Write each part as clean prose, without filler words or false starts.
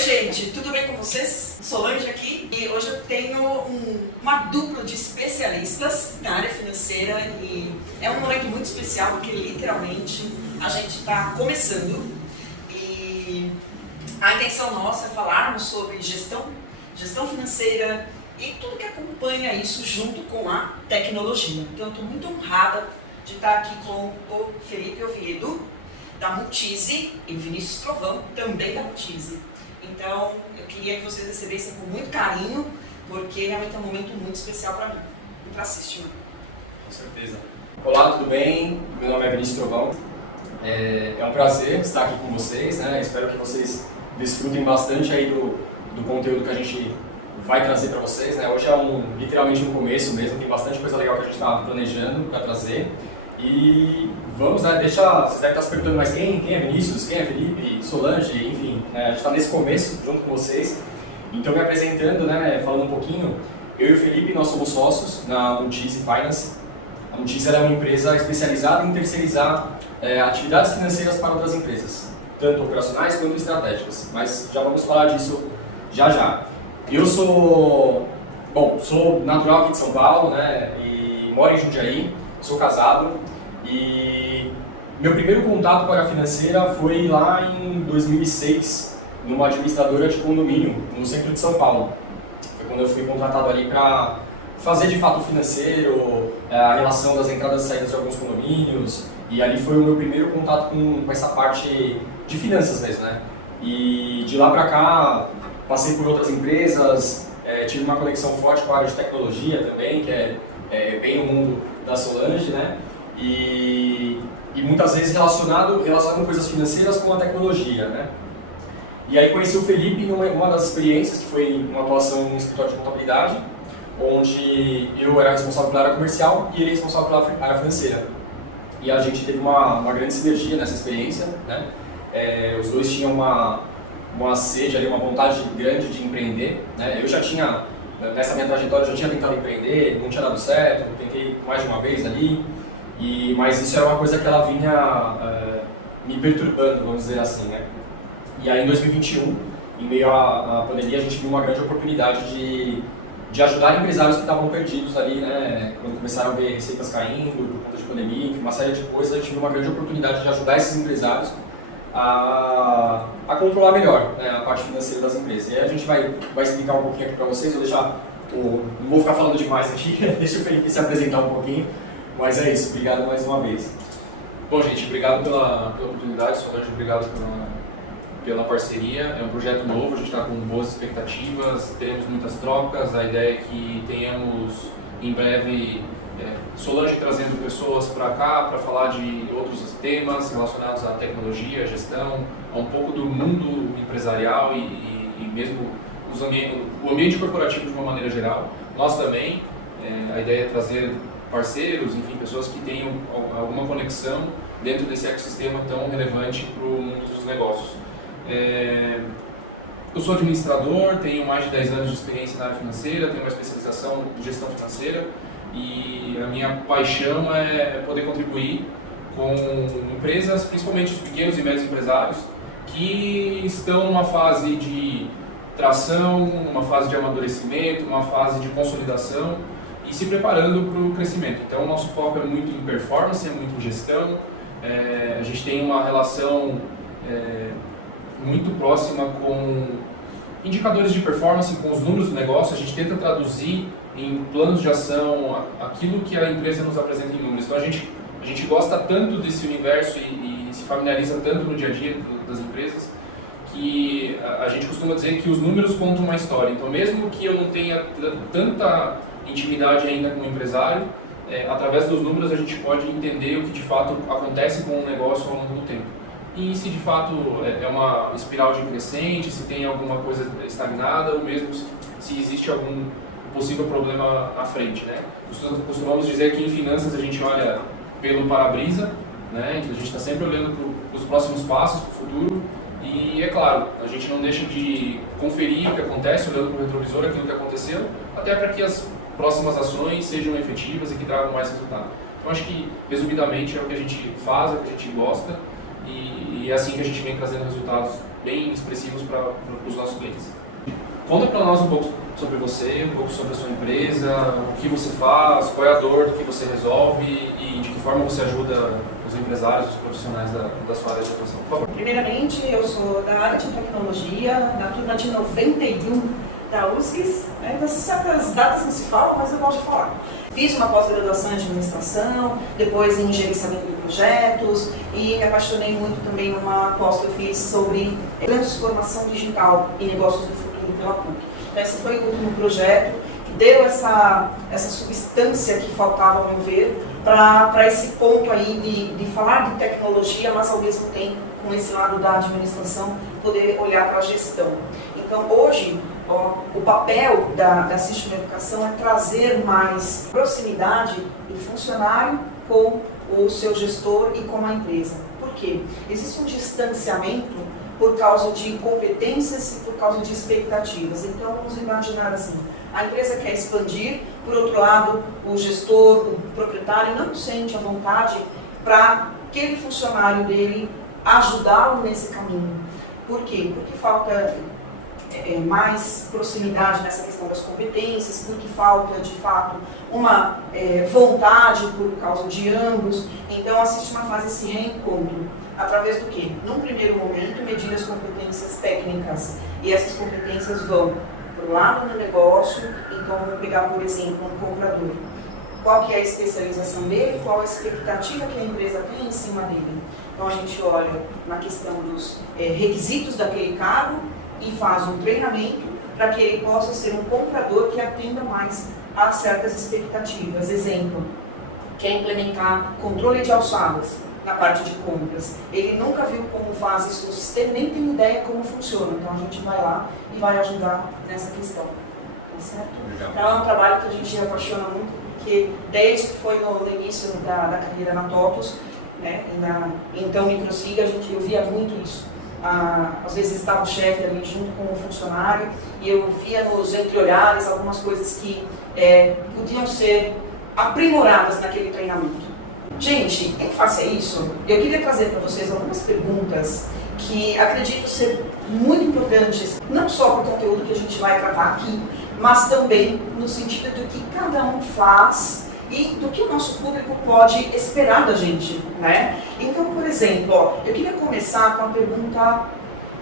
gente, tudo bem com vocês? Solange aqui e hoje eu tenho uma dupla de especialistas na área financeira e é um momento muito especial porque literalmente a gente está começando e a intenção nossa é falarmos sobre gestão financeira e tudo que acompanha isso junto com a tecnologia. Então eu estou muito honrada de estar aqui com o Felipe Oviedo, da Multise, e o Vinícius Trovão, também da Multise. Então, eu queria que vocês recebessem com muito carinho, porque realmente é um momento muito especial para mim e para assistir. Com certeza. Olá, tudo bem? Meu nome é Vinícius Trovão. É um prazer estar aqui com vocês, né? Espero que vocês desfrutem bastante aí do conteúdo que a gente vai trazer para vocês, né? Hoje é literalmente um começo mesmo, tem bastante coisa legal que a gente está planejando para trazer. E vamos, né, vocês devem estar se perguntando, mas quem é Vinícius, quem é Felipe, Solange, enfim, né, a gente está nesse começo junto com vocês. Então, me apresentando, né, falando um pouquinho, eu e o Felipe, nós somos sócios na Multise Finance. A Multise é uma empresa especializada em terceirizar atividades financeiras para outras empresas, tanto operacionais quanto estratégicas, mas já vamos falar disso já. Eu sou natural aqui de São Paulo, né, e moro em Jundiaí, sou casado. E meu primeiro contato com a área financeira foi lá em 2006, numa administradora de condomínio, no centro de São Paulo. Foi quando eu fui contratado ali para fazer de fato o financeiro, a relação das entradas e saídas de alguns condomínios, e ali foi o meu primeiro contato com essa parte de finanças mesmo, né? E de lá para cá, passei por outras empresas, tive uma conexão forte com a área de tecnologia também, que é bem o mundo da Solange, né? E muitas vezes relacionando coisas financeiras com a tecnologia, né? E aí conheci o Felipe em uma das experiências, que foi uma atuação no escritório de contabilidade, onde eu era responsável pela área comercial e ele responsável pela área financeira. E a gente teve uma grande sinergia nessa experiência, né? Os dois tinham uma sede ali, uma vontade grande de empreender, né? Eu já tinha, nessa minha trajetória, eu já tinha tentado empreender, não tinha dado certo, tentei mais de uma vez ali. Mas isso era uma coisa que ela vinha me perturbando, vamos dizer assim, né? E aí em 2021, em meio à pandemia, a gente viu uma grande oportunidade de ajudar empresários que estavam perdidos ali, né? Quando começaram a ver receitas caindo por conta de pandemia, enfim, uma série de coisas, a gente viu uma grande oportunidade de ajudar esses empresários a controlar melhor, né, a parte financeira das empresas. E aí a gente vai explicar um pouquinho aqui para vocês, não vou ficar falando demais aqui, deixa o Felipe se apresentar um pouquinho. Mas é isso, obrigado mais uma vez. Bom, gente, obrigado pela oportunidade, Solange, obrigado pela parceria. É um projeto novo, a gente está com boas expectativas, teremos muitas trocas. A ideia é que tenhamos em breve Solange trazendo pessoas para cá para falar de outros temas relacionados à tecnologia, à gestão, a um pouco do mundo empresarial e mesmo o ambiente corporativo de uma maneira geral. Nós também, a ideia é trazer parceiros, enfim, pessoas que tenham alguma conexão dentro desse ecossistema tão relevante para o mundo dos negócios. Eu sou administrador, tenho mais de 10 anos de experiência na área financeira, tenho uma especialização em gestão financeira e a minha paixão é poder contribuir com empresas, principalmente os pequenos e médios empresários, que estão numa fase de tração, uma fase de amadurecimento, uma fase de consolidação, e se preparando para o crescimento. Então, o nosso foco é muito em performance, é muito em gestão. A gente tem uma relação muito próxima com indicadores de performance, com os números do negócio. A gente tenta traduzir em planos de ação aquilo que a empresa nos apresenta em números. Então, a gente gosta tanto desse universo e se familiariza tanto no dia a dia das empresas que a gente costuma dizer que os números contam uma história. Então, mesmo que eu não tenha tanta intimidade ainda com o empresário, através dos números a gente pode entender o que de fato acontece com o negócio ao longo do tempo. E se de fato é uma espiral de crescente, se tem alguma coisa estagnada, ou mesmo se existe algum possível problema à frente, né? Costumamos dizer que em finanças a gente olha pelo para-brisa, né? Então a gente está sempre olhando para os próximos passos, para o futuro, e é claro, a gente não deixa de conferir o que acontece, olhando para o retrovisor aquilo que aconteceu, até para que as próximas ações sejam efetivas e que tragam mais resultado. Então acho que, resumidamente, é o que a gente faz, é o que a gente gosta e é assim que a gente vem trazendo resultados bem expressivos para os nossos clientes. Conta para nós um pouco sobre você, um pouco sobre a sua empresa, o que você faz, qual é a dor que você resolve e de que forma você ajuda os empresários, os profissionais da sua área de atuação. Por favor. Primeiramente, eu sou da área de tecnologia, na turma de 91 da USCS. Então, certas datas não se falam, mas eu gosto de falar. Fiz uma pós-graduação em administração, depois em gerenciamento de projetos e me apaixonei muito também numa pós que eu fiz sobre transformação digital e negócios do futuro pela PUC. Então, esse foi o último projeto que deu essa substância que faltava, ao meu ver, para esse ponto aí de falar de tecnologia, mas ao mesmo tempo, com esse lado da administração, poder olhar para a gestão. Então, hoje, o papel da System Educação é trazer mais proximidade do funcionário com o seu gestor e com a empresa. Por quê? Existe um distanciamento por causa de competências e por causa de expectativas. Então, vamos imaginar assim, a empresa quer expandir, por outro lado, o gestor, o proprietário não sente a vontade para aquele funcionário dele ajudá-lo nesse caminho. Por quê? Porque falta mais proximidade nessa questão das competências, porque falta, de fato, uma vontade por causa de ambos. Então, a System faz esse reencontro. Através do quê? Num primeiro momento, medir as competências técnicas. E essas competências vão para o lado do negócio. Então, vamos pegar, por exemplo, um comprador. Qual que é a especialização dele? Qual a expectativa que a empresa tem em cima dele? Então, a gente olha na questão dos requisitos daquele cargo e faz um treinamento para que ele possa ser um comprador que atenda mais a certas expectativas. Exemplo, quer implementar controle de alçadas na parte de compras. Ele nunca viu como faz isso no sistema, nem tem ideia como funciona. Então a gente vai lá e vai ajudar nessa questão. Tá certo? Então é um trabalho que a gente apaixona muito, porque desde que foi no início da carreira na TOTUS, né, então Microsig, eu via muito isso. Às vezes estava o chefe ali junto com o funcionário e eu via nos entreolhares algumas coisas que podiam ser aprimoradas naquele treinamento. Gente, em face a isso, eu queria trazer para vocês algumas perguntas que acredito ser muito importantes, não só para o conteúdo que a gente vai tratar aqui, mas também no sentido do que cada um faz e do que o nosso público pode esperar da gente, né? Então, por exemplo, eu queria começar com uma pergunta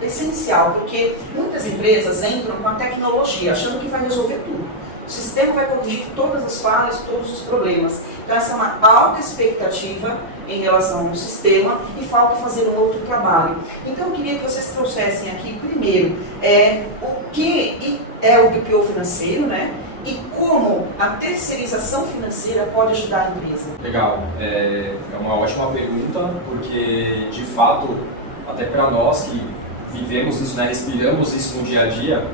essencial, porque muitas empresas entram com a tecnologia, achando que vai resolver tudo. O sistema vai corrigir todas as falhas, todos os problemas. Então, essa é uma alta expectativa em relação ao sistema e falta fazer um outro trabalho. Então, eu queria que vocês trouxessem aqui, primeiro, o que é o BPO financeiro, né? E como a terceirização financeira pode ajudar a empresa? Legal, é uma ótima pergunta, porque de fato, até para nós que vivemos isso, né, respiramos isso no dia a dia,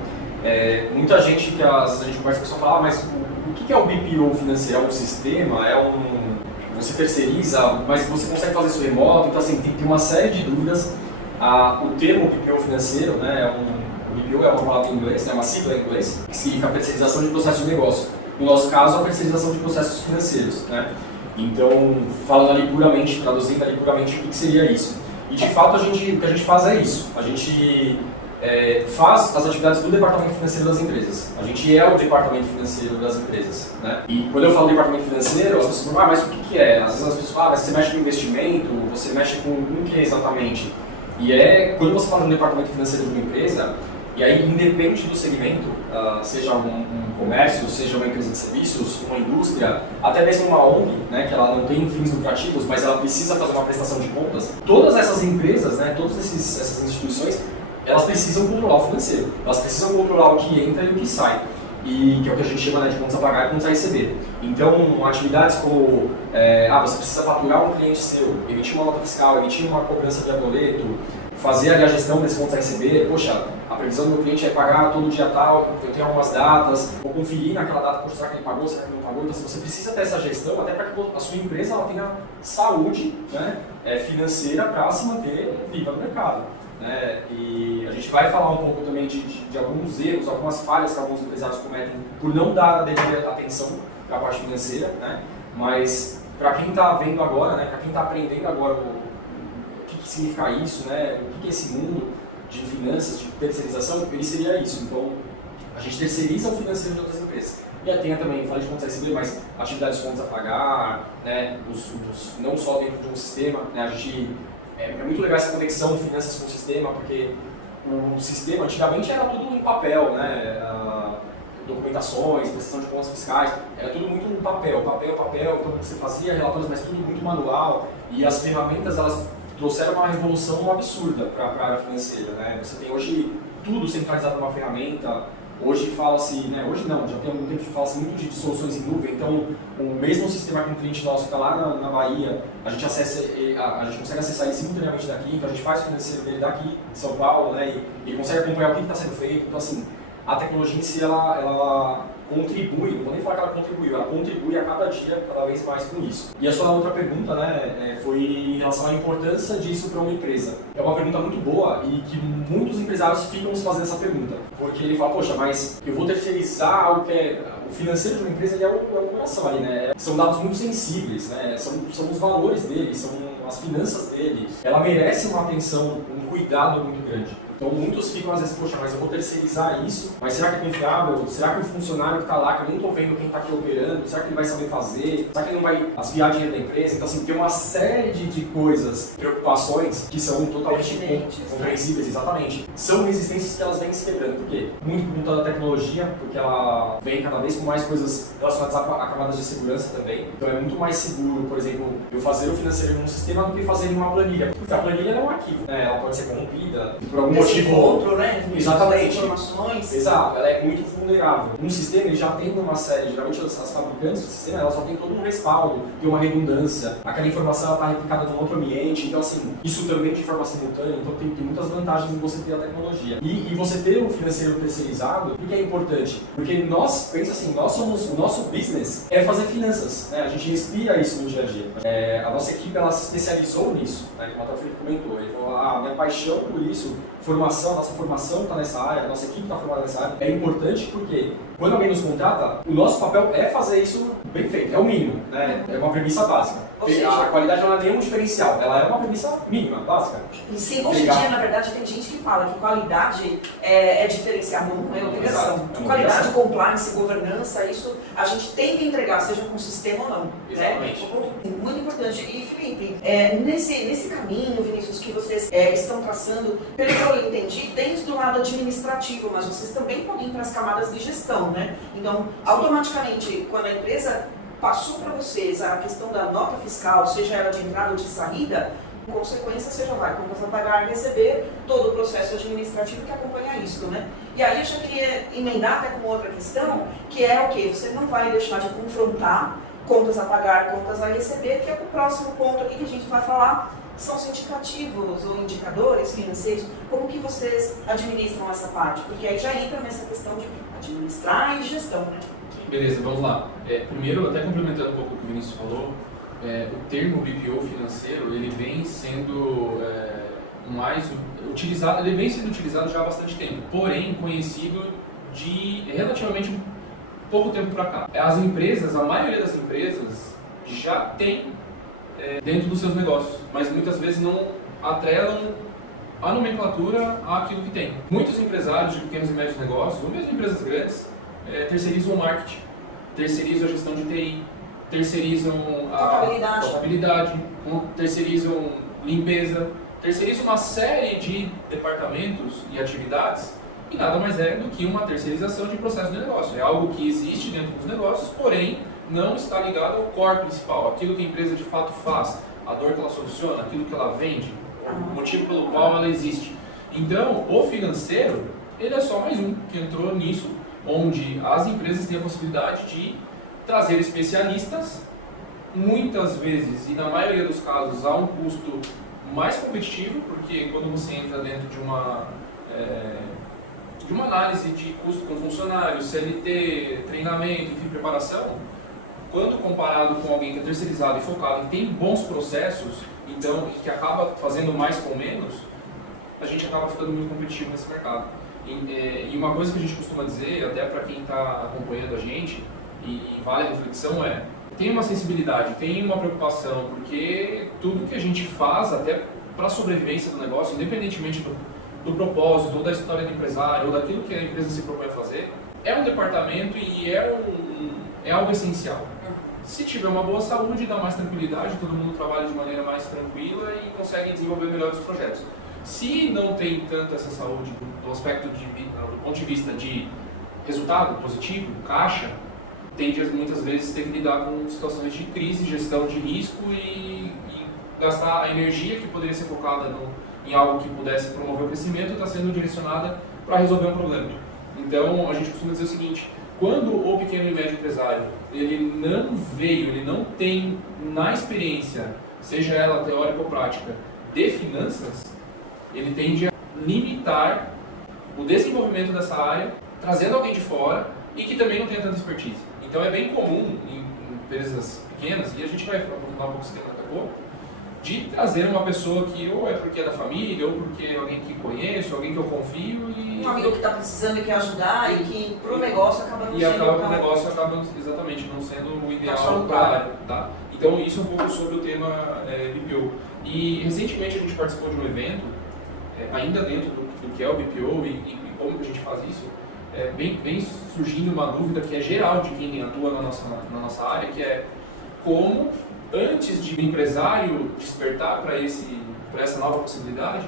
muita gente que às vezes a gente conversa com a pessoa fala, mas o que é o BPO financeiro? É um sistema? Você terceiriza, mas você consegue fazer isso remoto? Então assim, tem uma série de dúvidas. O termo BPO financeiro, né, o BPO é uma palavra em inglês, né, uma sigla em inglês, que significa terceirização de processos de negócio. No nosso caso, a terceirização de processos financeiros, né? Então, falando ali puramente, traduzindo ali puramente, o que seria isso? E de fato, o que a gente faz é isso. A gente faz as atividades do departamento financeiro das empresas. A gente é o departamento financeiro das empresas, né? E quando eu falo departamento financeiro, as pessoas falam, mas o que é? Às vezes as pessoas falam, mas você mexe com investimento, você mexe com o que exatamente? E quando você fala no departamento financeiro de uma empresa, e aí independe do segmento, seja um comércio, seja uma empresa de serviços, uma indústria, até mesmo uma ONG, né, que ela não tem fins lucrativos, mas ela precisa fazer uma prestação de contas, todas essas empresas, né, todas essas instituições, elas precisam controlar o financeiro, elas precisam controlar o que entra e o que sai. E que é o que a gente chama, né, de contas a pagar e contas a receber. Então, atividades como você precisa faturar um cliente seu, emitir uma nota fiscal, emitir uma cobrança de boleto, fazer ali a gestão desse contas a receber. Poxa, a previsão do meu cliente é pagar todo dia tal, eu tenho algumas datas, vou conferir naquela data, poxa, será que ele pagou, será que ele não pagou? Então, você precisa ter essa gestão até para que a sua empresa ela tenha saúde, né, financeira para se manter viva no mercado. E a gente vai falar um pouco também de alguns erros, algumas falhas que alguns empresários cometem por não dar a devida atenção para a parte financeira, né? Mas para quem está vendo agora, né, para quem está aprendendo agora o que significa isso, né, o que é esse mundo, de finanças, de terceirização, ele seria isso. Então, a gente terceiriza o financeiro de outras empresas. E aí tem também, falei de contas a receber, mas atividades de contas a pagar, né, não só dentro de um sistema, né, a gente, é muito legal essa conexão finanças com o sistema, porque o sistema antigamente era tudo em papel, né, documentações, prestação de contas fiscais, era tudo muito no papel, então você fazia relatórios, mas tudo muito manual, e as ferramentas elas trouxeram uma revolução absurda para a área financeira, né, você tem hoje tudo centralizado numa ferramenta. Hoje fala-se, né, hoje não, já tem algum tempo que fala-se muito de soluções em nuvem, então o mesmo sistema que um cliente nosso que está lá na Bahia, a gente consegue acessar ele simultaneamente daqui, então a gente faz o financeiro dele daqui, em São Paulo, né, e consegue acompanhar o que está sendo feito. Então assim, a tecnologia em si, ela contribui, não vou nem falar que ela contribuiu, ela contribui a cada dia, cada vez mais com isso. E a sua outra pergunta, né, foi em relação à importância disso para uma empresa. É uma pergunta muito boa e que muitos empresários ficam se fazendo essa pergunta. Porque ele fala, poxa, mas eu vou terceirizar algo que é... O financeiro de uma empresa ele é o coração ali, né? São dados muito sensíveis, né? São os valores dele, são as finanças dele. Ela merece uma atenção, um cuidado muito grande. Então muitos ficam às vezes, poxa, mas eu vou terceirizar isso, mas será que é confiável? Será que o funcionário que está lá, que eu nem estou vendo quem está aqui operando, será que ele vai saber fazer? Será que ele não vai desviar dinheiro da empresa? Então assim, tem uma série de coisas, preocupações que são totalmente compreensíveis, exatamente. São resistências que elas vêm se quebrando, porque muito por conta da tecnologia, porque ela vem cada vez com mais coisas relacionadas a camadas de segurança também. Então é muito mais seguro, por exemplo, eu fazer o financeiro em um sistema do que fazer em uma planilha. Porque a planilha é um arquivo, né? Ela pode ser corrompida, por algum motivo. Encontro, né? Exatamente. Informações. Exato, ela é muito vulnerável. Um sistema ele já tem uma série, geralmente as fabricantes de sistema, elas já têm todo um respaldo, tem uma redundância, aquela informação está replicada num outro ambiente, então assim, isso também de forma simultânea, então tem muitas vantagens em você ter a tecnologia. E você ter o financeiro terceirizado, por que é importante? Porque nós, pensa assim, o nosso business é fazer finanças, né? A gente respira isso no dia a dia. A nossa equipe, ela se especializou nisso, né? Como até o Felipe comentou, ele falou, minha paixão por isso, nossa formação está nessa área, a nossa equipe está formada nessa área, é importante porque quando alguém nos contrata, o nosso papel é fazer isso bem feito, é o mínimo, né? É uma premissa básica. Ou seja, a qualidade não é nenhum diferencial, ela é uma premissa mínima, básica. Sim, hoje em dia, na verdade, tem gente que fala que qualidade é diferencial, não é obrigação. Exato, é qualidade, compliance, governança, isso a gente tem que entregar, seja com sistema ou não. Exatamente. Né? Um ponto muito importante. E Felipe, nesse caminho, Vinícius, que vocês estão traçando, pelo que eu entendi, desde o lado administrativo, mas vocês também podem ir para as camadas de gestão, né? Então, automaticamente, quando a empresa passou para vocês a questão da nota fiscal, seja ela de entrada ou de saída, em consequência, você já vai começar a pagar e receber todo o processo administrativo que acompanha isso, né? E aí eu já queria emendar até com outra questão, que é o quê? Você não vai deixar de confrontar contas a pagar, contas a receber, que é o próximo ponto aqui que a gente vai falar, são os indicativos ou indicadores financeiros, como que vocês administram essa parte? Porque aí já entra nessa questão de administrar e gestão, né? Beleza, vamos lá. Primeiro, até complementando um pouco o que o Vinícius falou, o termo BPO financeiro, ele vem sendo mais utilizado, ele vem sendo utilizado já há bastante tempo, porém conhecido de relativamente pouco tempo para cá. As empresas, a maioria das empresas já tem dentro dos seus negócios, mas muitas vezes não atrelam a nomenclatura àquilo que tem. Muitos empresários de pequenos e médios negócios, ou mesmo empresas grandes, terceirizam o marketing, terceirizam a gestão de TI, terceirizam a contabilidade, terceirizam limpeza, terceirizam uma série de departamentos e atividades e nada mais é do que uma terceirização de processo de negócio. É algo que existe dentro dos negócios, porém não está ligado ao core principal, aquilo que a empresa de fato faz, a dor que ela soluciona, aquilo que ela vende, o motivo pelo qual ela existe. Então, o financeiro, ele é só mais um que entrou nisso, onde as empresas têm a possibilidade de trazer especialistas, muitas vezes, e na maioria dos casos, a um custo mais competitivo, porque quando você entra dentro de uma análise de custo com funcionários, CLT, treinamento, enfim, preparação, quando comparado com alguém que é terceirizado e focado em ter bons processos, então, que acaba fazendo mais com menos, a gente acaba ficando muito competitivo nesse mercado. E uma coisa que a gente costuma dizer, até para quem está acompanhando a gente, e vale a reflexão, tem uma sensibilidade, tem uma preocupação, porque tudo que a gente faz, até para a sobrevivência do negócio, independentemente do propósito, ou da história do empresário, ou daquilo que a empresa se propõe a fazer, é um departamento e é algo essencial. Se tiver uma boa saúde, dá mais tranquilidade, todo mundo trabalha de maneira mais tranquila e consegue desenvolver melhores projetos. Se não tem tanto essa saúde do aspecto do ponto de vista de resultado positivo, caixa, tende muitas vezes ter que lidar com situações de crise, gestão de risco e gastar a energia que poderia ser focada em algo que pudesse promover o crescimento está sendo direcionada para resolver um problema. Então, a gente costuma dizer o seguinte: quando o pequeno e médio empresário ele não tem na experiência, seja ela teórica ou prática, de finanças, ele tende a limitar o desenvolvimento dessa área, trazendo alguém de fora e que também não tenha tanta expertise. Então é bem comum em empresas pequenas, e a gente vai aprofundar um pouco esse tema daqui a pouco, de trazer uma pessoa que ou é porque é da família, ou porque é alguém que conheço, alguém que eu confio e... Um amigo que está precisando e quer ajudar e que pro negócio acaba não sendo... E acaba que o negócio acaba, exatamente, não sendo o ideal para a área, tá? Então isso é um pouco sobre o tema BPO. E recentemente a gente participou de um evento, ainda dentro do que é o BPO e como que a gente faz isso, vem surgindo uma dúvida que é geral de quem atua na nossa área, que é como, antes de o empresário despertar para essa nova possibilidade,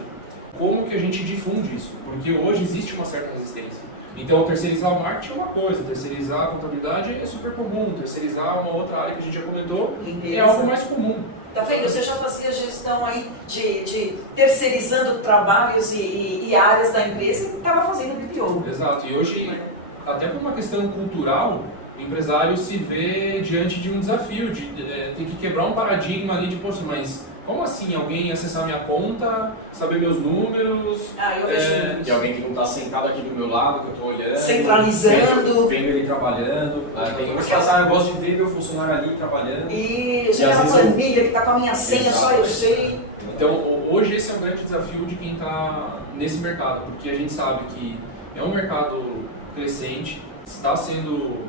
como que a gente difunde isso? Porque hoje existe uma certa resistência. Então, terceirizar o marketing é uma coisa, terceirizar a contabilidade é super comum, terceirizar uma outra área que a gente já comentou é algo mais comum. Tá vendo? Você já fazia gestão aí de terceirizando trabalhos e áreas da empresa e estava fazendo BPO. Exato, e hoje, até por uma questão cultural, o empresário se vê diante de um desafio, de ter que quebrar um paradigma ali de, poxa, mas como assim alguém acessar minha conta, saber meus números? Eu vejo que alguém que não está sentado aqui do meu lado, que eu estou olhando, centralizando, vendo ele trabalhando. Tem uns que eu gosto de ver meu funcionário ali trabalhando. E chega na planilha que está com a minha senha, Exato. só eu sei. Então, hoje esse é um grande desafio de quem está nesse mercado, porque a gente sabe que é um mercado crescente, está sendo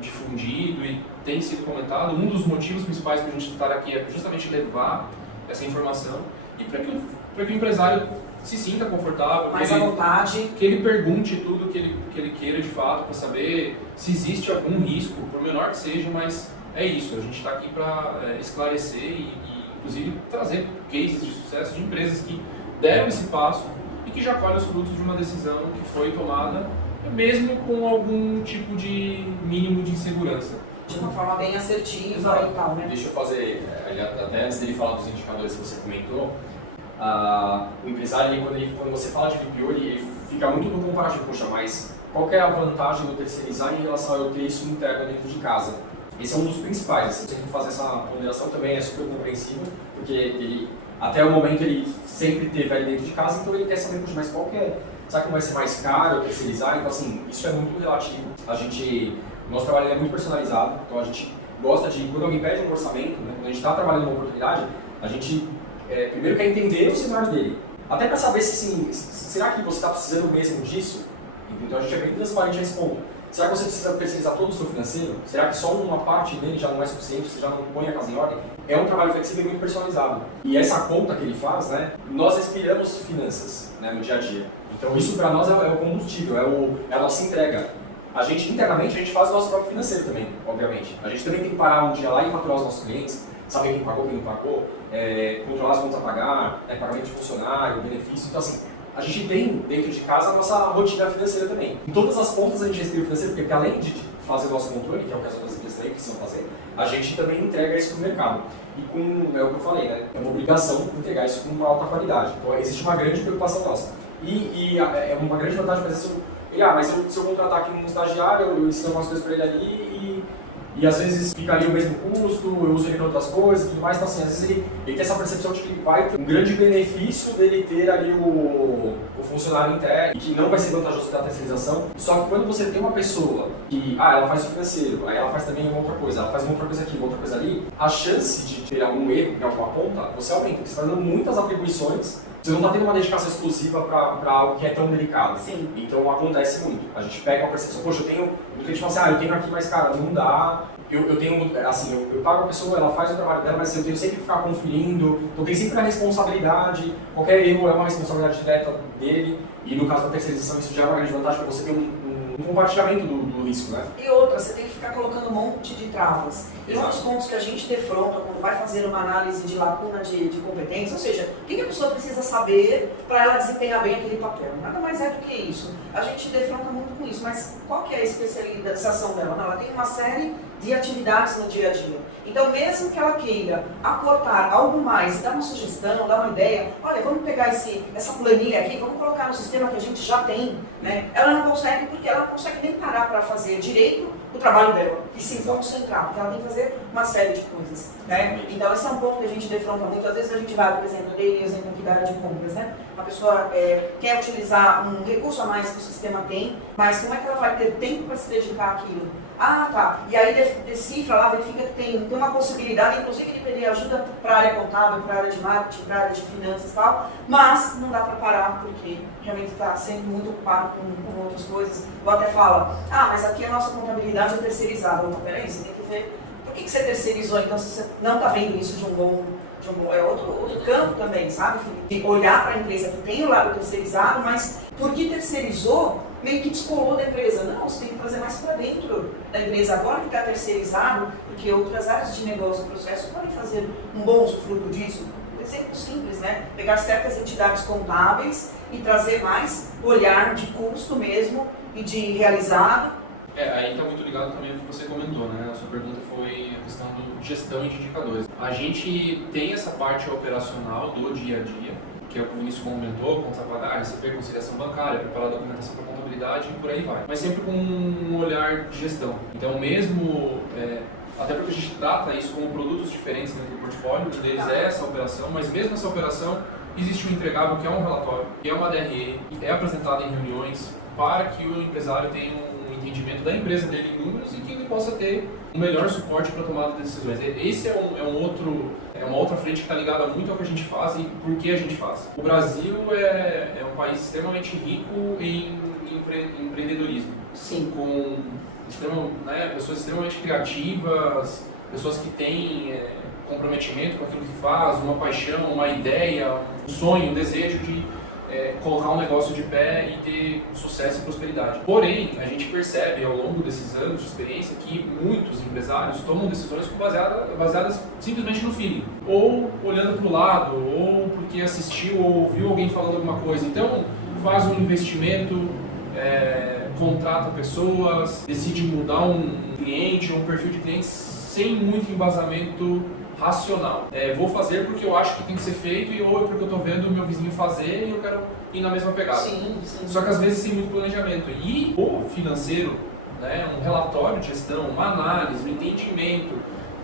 difundido e tem sido comentado. Um dos motivos principais para a gente estar aqui é justamente levar essa informação e para que o empresário se sinta confortável, Mais à vontade, que ele pergunte tudo que ele queira de fato, para saber se existe algum risco, por menor que seja, mas é isso, a gente está aqui para esclarecer e inclusive trazer cases de sucesso de empresas que deram esse passo e que já colhem os frutos de uma decisão que foi tomada mesmo com algum tipo de mínimo de insegurança. De uma forma bem assertiva e tal, né? Deixa eu fazer, até antes dele falar dos indicadores que você comentou, o empresário, quando você fala de BPO, ele fica muito no comparativo, poxa, mas qual que é a vantagem do terceirizar em relação a eu ter isso interno dentro de casa? Esse é um dos principais, assim, você tem que fazer essa ponderação também, é super compreensível, porque ele, até o momento ele sempre teve ali dentro de casa, então ele quer saber, poxa, mas qual que é? Será que não vai ser mais caro terceirizar? Então, assim, isso é muito relativo. Nosso trabalho é muito personalizado, então a gente gosta de, quando alguém pede um orçamento, né, quando a gente está trabalhando uma oportunidade, a gente primeiro quer entender o cenário dele. Até para saber se, assim, será que você está precisando mesmo disso? Então a gente é bem transparente a esse ponto. Será que você precisa terceirizar todo o seu financeiro? Será que só uma parte dele já não é suficiente, você já não põe a casa em ordem? É um trabalho flexível e muito personalizado. E essa conta que ele faz, né, nós respiramos finanças, né, no dia a dia. Então isso para nós é o combustível, é a nossa entrega. Internamente, a gente faz o nosso próprio financeiro também, obviamente. A gente também tem que parar um dia lá e faturar os nossos clientes, saber quem pagou, quem não pagou, controlar as contas a pagar, pagamento de funcionário, benefício. Então assim, a gente tem dentro de casa a nossa rotina financeira também. Em todas as pontas a gente respira o financeiro, porque além de fazer o nosso controle, que é o que as outras empresas também precisam fazer, a gente também entrega isso para o mercado. E é o que eu falei, né? É uma obrigação entregar isso com uma alta qualidade. Então existe uma grande preocupação nossa. E é uma grande vantagem, por exemplo, mas se eu contratar aqui um estagiário, eu ensino algumas coisas para ele ali e às vezes fica ali o mesmo custo, eu uso ele para outras coisas e tudo mais, então assim, às vezes ele tem essa percepção de que ele vai ter um grande benefício dele ter ali o funcionário interno e que não vai ser vantajoso da terceirização, só que quando você tem uma pessoa que, ela faz o financeiro, aí ela faz também uma outra coisa, ela faz uma outra coisa aqui, uma outra coisa ali, a chance de ter algum erro em alguma ponta, você aumenta, porque você está dando muitas atribuições você não está tendo uma dedicação exclusiva para algo que é tão delicado. Sim. Então acontece muito. A gente pega uma percepção, poxa, o cliente fala assim, eu tenho aqui, mas cara, não dá. Eu tenho, assim, eu pago a pessoa, ela faz o trabalho dela, mas eu tenho sempre que ficar conferindo. Então tem sempre a responsabilidade, qualquer erro é uma responsabilidade direta dele. E no caso da terceirização, isso já é uma grande vantagem para você ter um compartilhamento do risco, né? E outra, você tem que ficar colocando um monte de travas. E um dos Exato. pontos que a gente defronta quando vai fazer uma análise de lacuna de competência, ou seja, o que a pessoa precisa saber para ela desempenhar bem aquele papel. Nada mais é do que isso. A gente defronta muito com isso, mas qual que é a especialização dela? Não, ela tem uma série de atividades no dia a dia. Então, mesmo que ela queira aportar algo mais, dar uma sugestão, dar uma ideia, olha, vamos pegar essa planilha aqui, vamos colocar no sistema que a gente já tem, né? Ela não consegue porque ela não consegue nem parar para fazer direito o trabalho dela e se concentrar, porque ela tem que fazer uma série de coisas, né? Então, esse é um ponto que a gente defronta muito. Às vezes a gente vai, por exemplo, eu dei exemplo aqui da área de compras, né? A pessoa quer utilizar um recurso a mais que o sistema tem, mas como é que ela vai ter tempo para se dedicar àquilo? Ah, tá. E aí decifra lá, verifica que tem uma possibilidade, inclusive, de pedir ajuda para a área contábil, para a área de marketing, para a área de finanças e tal, mas não dá para parar porque realmente está sempre muito ocupado com outras coisas. Ou até fala, mas aqui a nossa contabilidade é terceirizada. Não, peraí, você tem que ver por que você terceirizou, então, se você não está vendo isso de um bom... É outro campo também, sabe, Felipe? De olhar para a empresa que tem o lado terceirizado, mas porque terceirizou, meio que descolou da empresa. Não, você tem que trazer mais para dentro da empresa. Agora que está terceirizado, porque outras áreas de negócio e processo podem fazer um bom usufruto disso. Um exemplo simples, né? Pegar certas entidades contábeis e trazer mais olhar de custo mesmo e de realizado. Aí está muito ligado também ao que você comentou, né? A sua pergunta foi a questão de gestão e de indicadores. A gente tem essa parte operacional do dia a dia, que é o que o Vinícius comentou, conta pagar, receber conciliação bancária, preparar a documentação para contabilidade e por aí vai. Mas sempre com um olhar de gestão. Então mesmo, até porque a gente trata isso como produtos diferentes dentro do portfólio, um deles é essa operação, mas mesmo essa operação existe um entregável que é um relatório, que é uma DRE, que é apresentado em reuniões para que o empresário tenha um entendimento da empresa dele em números e que ele possa ter um melhor suporte para a tomada de decisões. Esse é uma outra frente que está ligada muito ao que a gente faz e por que a gente faz. O Brasil é um país extremamente rico em empreendedorismo. Sim. Com pessoas extremamente criativas, pessoas que têm comprometimento com aquilo que faz, uma paixão, uma ideia, um sonho, um desejo de colocar um negócio de pé e ter sucesso e prosperidade. Porém, a gente percebe ao longo desses anos de experiência que muitos empresários tomam decisões baseadas simplesmente no feeling, ou olhando para o lado, ou porque assistiu ou ouviu alguém falando alguma coisa. Então, faz um investimento, contrata pessoas, decide mudar um cliente ou um perfil de clientes sem muito embasamento racional. Vou fazer porque eu acho que tem que ser feito ou porque eu estou vendo o meu vizinho fazer e eu quero ir na mesma pegada. Sim, sim. Só que às vezes sem muito planejamento. E o financeiro, um relatório de gestão, uma análise, um entendimento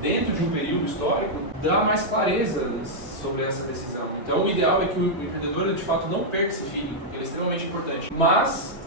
dentro de um período histórico dá mais clareza sobre essa decisão. Então o ideal é que o empreendedor de fato não perca esse feeling, porque ele é extremamente importante. Mas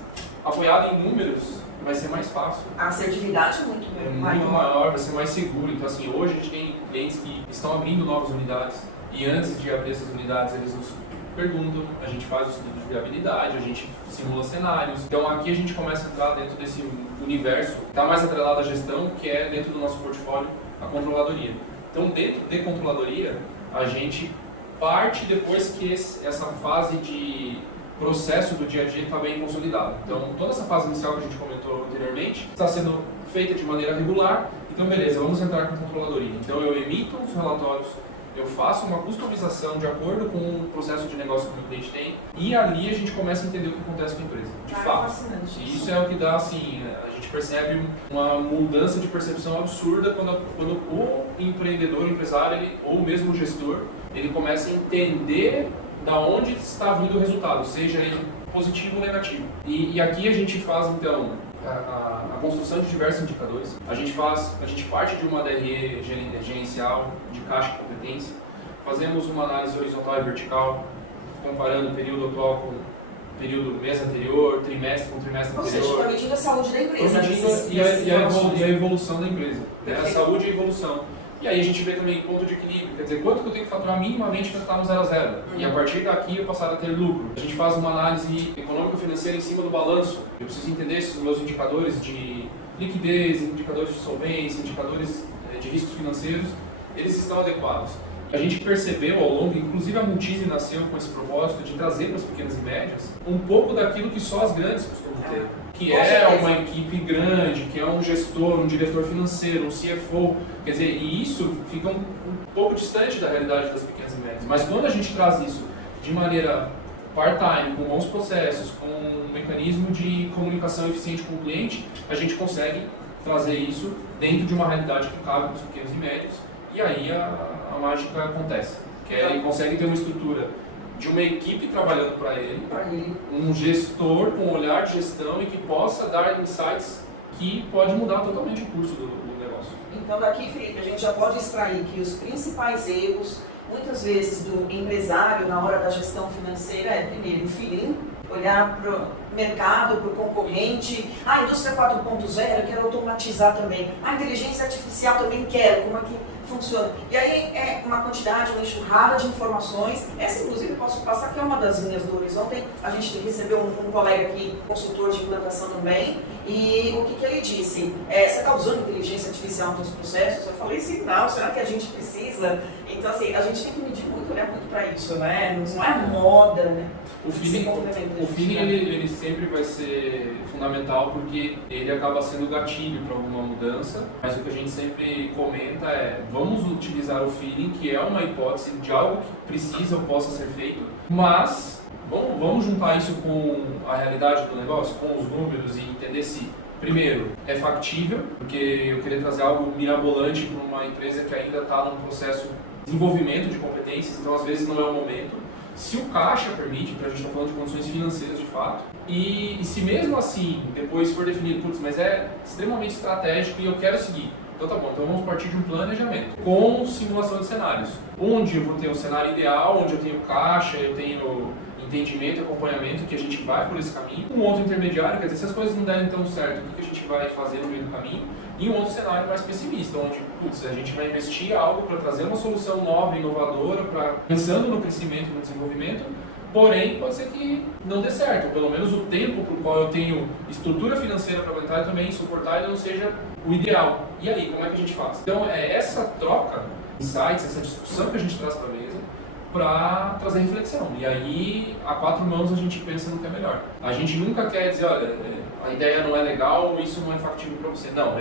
apoiado em números vai ser mais fácil. A assertividade é muito maior, vai ser mais seguro. Então assim, hoje a gente tem clientes que estão abrindo novas unidades e antes de abrir essas unidades eles nos perguntam, a gente faz o estudo de viabilidade, a gente simula cenários. Então aqui a gente começa a entrar dentro desse universo que está mais atrelado à gestão, que é dentro do nosso portfólio a controladoria. Então dentro de controladoria a gente parte depois que essa fase de processo do dia a dia está bem consolidado. Então, toda essa fase inicial que a gente comentou anteriormente está sendo feita de maneira regular. Então, beleza, vamos entrar com controladoria. Então, eu emito os relatórios, eu faço uma customização de acordo com o processo de negócio que o cliente tem e ali a gente começa a entender o que acontece com a empresa, de fato. Fascinante. E isso é o que dá, assim, a gente percebe uma mudança de percepção absurda quando o empreendedor, o empresário ou mesmo o gestor, ele começa a entender da onde está vindo o resultado, seja ele positivo ou negativo. E aqui a gente faz, então, a construção de diversos indicadores. A gente parte de uma DRE gerencial de caixa de competência, fazemos uma análise horizontal e vertical, comparando o período atual com o período mês anterior, trimestre com trimestre anterior. Ou seja, está medindo a saúde da empresa. E a evolução da empresa, a saúde e a evolução. E aí a gente vê também ponto de equilíbrio, quer dizer, quanto que eu tenho que faturar minimamente para estar no 0 a 0. E a partir daqui eu passar a ter lucro. A gente faz uma análise econômico-financeira em cima do balanço. Eu preciso entender se os meus indicadores de liquidez, indicadores de solvência, indicadores de riscos financeiros, eles estão adequados. A gente percebeu ao longo, inclusive a Multise nasceu com esse propósito de trazer para as pequenas e médias um pouco daquilo que só as grandes costumam ter. Que é uma equipe grande, que é um gestor, um diretor financeiro, um CFO. Quer dizer, e isso fica um pouco distante da realidade das pequenas e médias. Mas quando a gente traz isso de maneira part-time, com bons processos, com um mecanismo de comunicação eficiente com o cliente, a gente consegue trazer isso dentro de uma realidade que cabe para os pequenos e médios. E aí a mágica acontece, que ele consegue ter uma estrutura de uma equipe trabalhando para ele, um gestor com um olhar de gestão e que possa dar insights que pode mudar totalmente o curso do negócio. Então daqui, Felipe, a gente já pode extrair que os principais erros, muitas vezes, do empresário na hora da gestão financeira é, primeiro, o feeling, olhar para o mercado, para o concorrente. A indústria 4.0 quero automatizar também. A inteligência artificial também quero, como é que funciona. E aí é uma quantidade, uma enxurrada de informações. Essa, inclusive, eu posso passar que é uma das linhas do Horizonte. A gente recebeu um colega aqui, consultor de implantação também, e o que ele disse? Você está usando inteligência artificial nos seus processos? Eu falei, sim, não, será que a gente precisa? Então, assim, a gente tem que medir muito, olhar muito para isso, né? Não é moda, né? O feeling ele sempre vai ser fundamental porque ele acaba sendo gatilho para alguma mudança, mas o que a gente sempre comenta é vamos utilizar o feeling, que é uma hipótese de algo que precisa ou possa ser feito, mas vamos juntar isso com a realidade do negócio, com os números e entender se, primeiro, é factível, porque eu queria trazer algo mirabolante para uma empresa que ainda está num processo de desenvolvimento de competências, então às vezes não é o momento. Se o caixa permite, então a gente está falando de condições financeiras de fato, e se mesmo assim depois for definido, putz, mas é extremamente estratégico e eu quero seguir, então tá bom, então vamos partir de um planejamento com simulação de cenários, onde eu vou ter um cenário ideal, onde eu tenho caixa, eu tenho entendimento e acompanhamento, que a gente vai por esse caminho, um outro intermediário, quer dizer, se as coisas não derem tão certo, o que a gente vai fazer no meio do caminho, e um outro cenário mais pessimista, onde putz, a gente vai investir algo para trazer uma solução nova, inovadora, pensando no crescimento e no desenvolvimento, porém pode ser que não dê certo, ou pelo menos o tempo para o qual eu tenho estrutura financeira para aguentar e também suportar ele não seja o ideal. E aí, como é que a gente faz? Então é essa troca, insights, essa discussão que a gente traz para a mesa, para trazer reflexão. E aí, a quatro mãos, a gente pensa no que é melhor. A gente nunca quer dizer, olha, a ideia não é legal, isso não é factível para você. Não,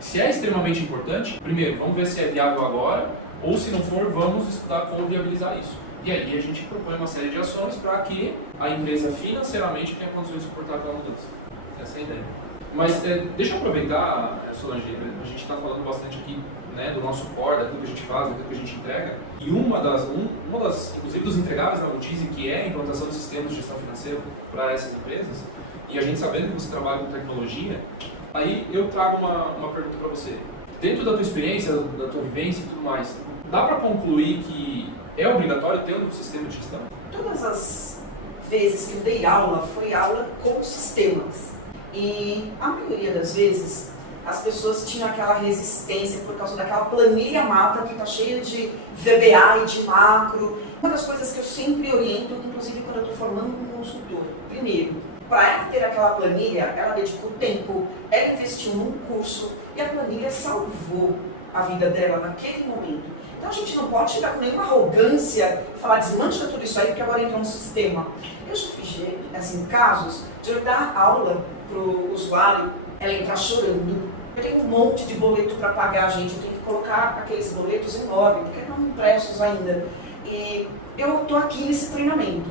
se é extremamente importante, primeiro, vamos ver se é viável agora, ou se não for, vamos estudar como viabilizar isso. E aí a gente propõe uma série de ações para que a empresa financeiramente tenha condições de suportar aquela mudança. Essa é a ideia. Mas deixa eu aproveitar, Solange, a gente está falando bastante aqui, né, do nosso core, daquilo que a gente faz, daquilo que a gente entrega. E uma das inclusive dos entregáveis da Multise, que é a implantação de sistemas de gestão financeira para essas empresas, e a gente sabendo que você trabalha com tecnologia, aí eu trago uma pergunta para você. Dentro da tua experiência, da tua vivência e tudo mais, dá para concluir que é obrigatório ter um sistema de gestão? Todas as vezes que eu dei aula, foi aula com sistemas. E a maioria das vezes, as pessoas tinham aquela resistência por causa daquela planilha mata que está cheia de VBA e de macro. Uma das coisas que eu sempre oriento, inclusive quando eu estou falando com um consultor, primeiro, para ela ter aquela planilha, ela dedicou tempo, ela investiu num curso e a planilha salvou a vida dela naquele momento. Então a gente não pode chegar com nenhuma arrogância e falar desmancha tudo isso aí porque agora entrou no sistema. Eu já fiz assim, casos de eu dar aula para o usuário, ela entrar chorando. Eu tenho um monte de boleto para pagar, gente, eu tenho que colocar aqueles boletos em ordem, porque não impressos ainda. E eu estou aqui nesse treinamento.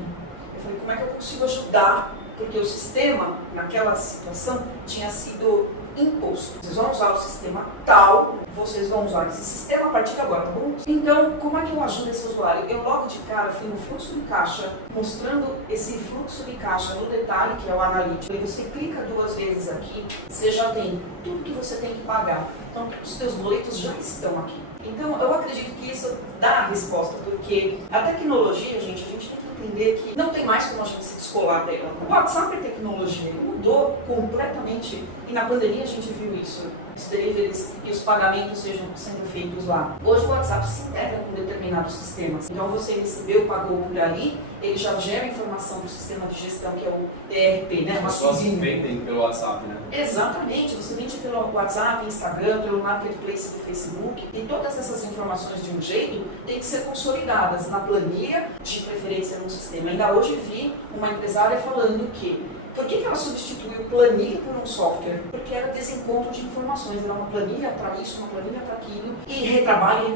Eu falei, como é que eu consigo ajudar? Porque o sistema, naquela situação, tinha sido imposto. Vocês vão usar o sistema tal, vocês vão usar esse sistema a partir de agora, tá bom? Então, como é que eu ajudo esse usuário? Eu logo de cara fui no fluxo de caixa, mostrando esse fluxo de caixa no detalhe, que é o analítico. E você clica 2 vezes aqui, você já tem tudo que você tem que pagar. Então, os seus boletos já estão aqui. Então, eu acredito que isso dá a resposta, porque a tecnologia, gente, a gente tem que entender que não tem mais como a gente se descolar dela. O WhatsApp é tecnologia, ele mudou completamente. E na pandemia a gente viu isso, os deliveries e os pagamentos sendo feitos lá. Hoje o WhatsApp se integra com determinados sistemas. Então você recebeu, pagou por ali, ele já gera informação para o sistema de gestão, que é o ERP, né? As pessoas vendem pelo WhatsApp, né? Exatamente, você vende pelo WhatsApp, Instagram, pelo Marketplace do Facebook, e todas essas informações de um jeito têm que ser consolidadas na planilha, de preferência no sistema. Ainda hoje vi uma empresária falando que por que ela substituiu planilha por um software? Porque era desencontro de informações, era uma planilha para isso, uma planilha para aquilo, e retrabalha.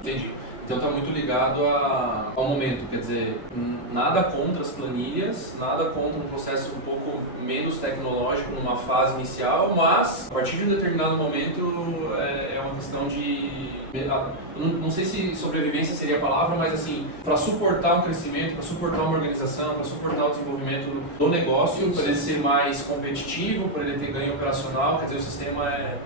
Entendi. Então está muito ligado ao momento, quer dizer, nada contra as planilhas, nada contra um processo um pouco menos tecnológico numa fase inicial, mas a partir de um determinado momento é uma questão de, não sei se sobrevivência seria a palavra, mas assim, para suportar um crescimento, para suportar uma organização, para suportar o desenvolvimento do negócio, para ele ser mais competitivo, para ele ter ganho operacional, quer dizer, o sistema é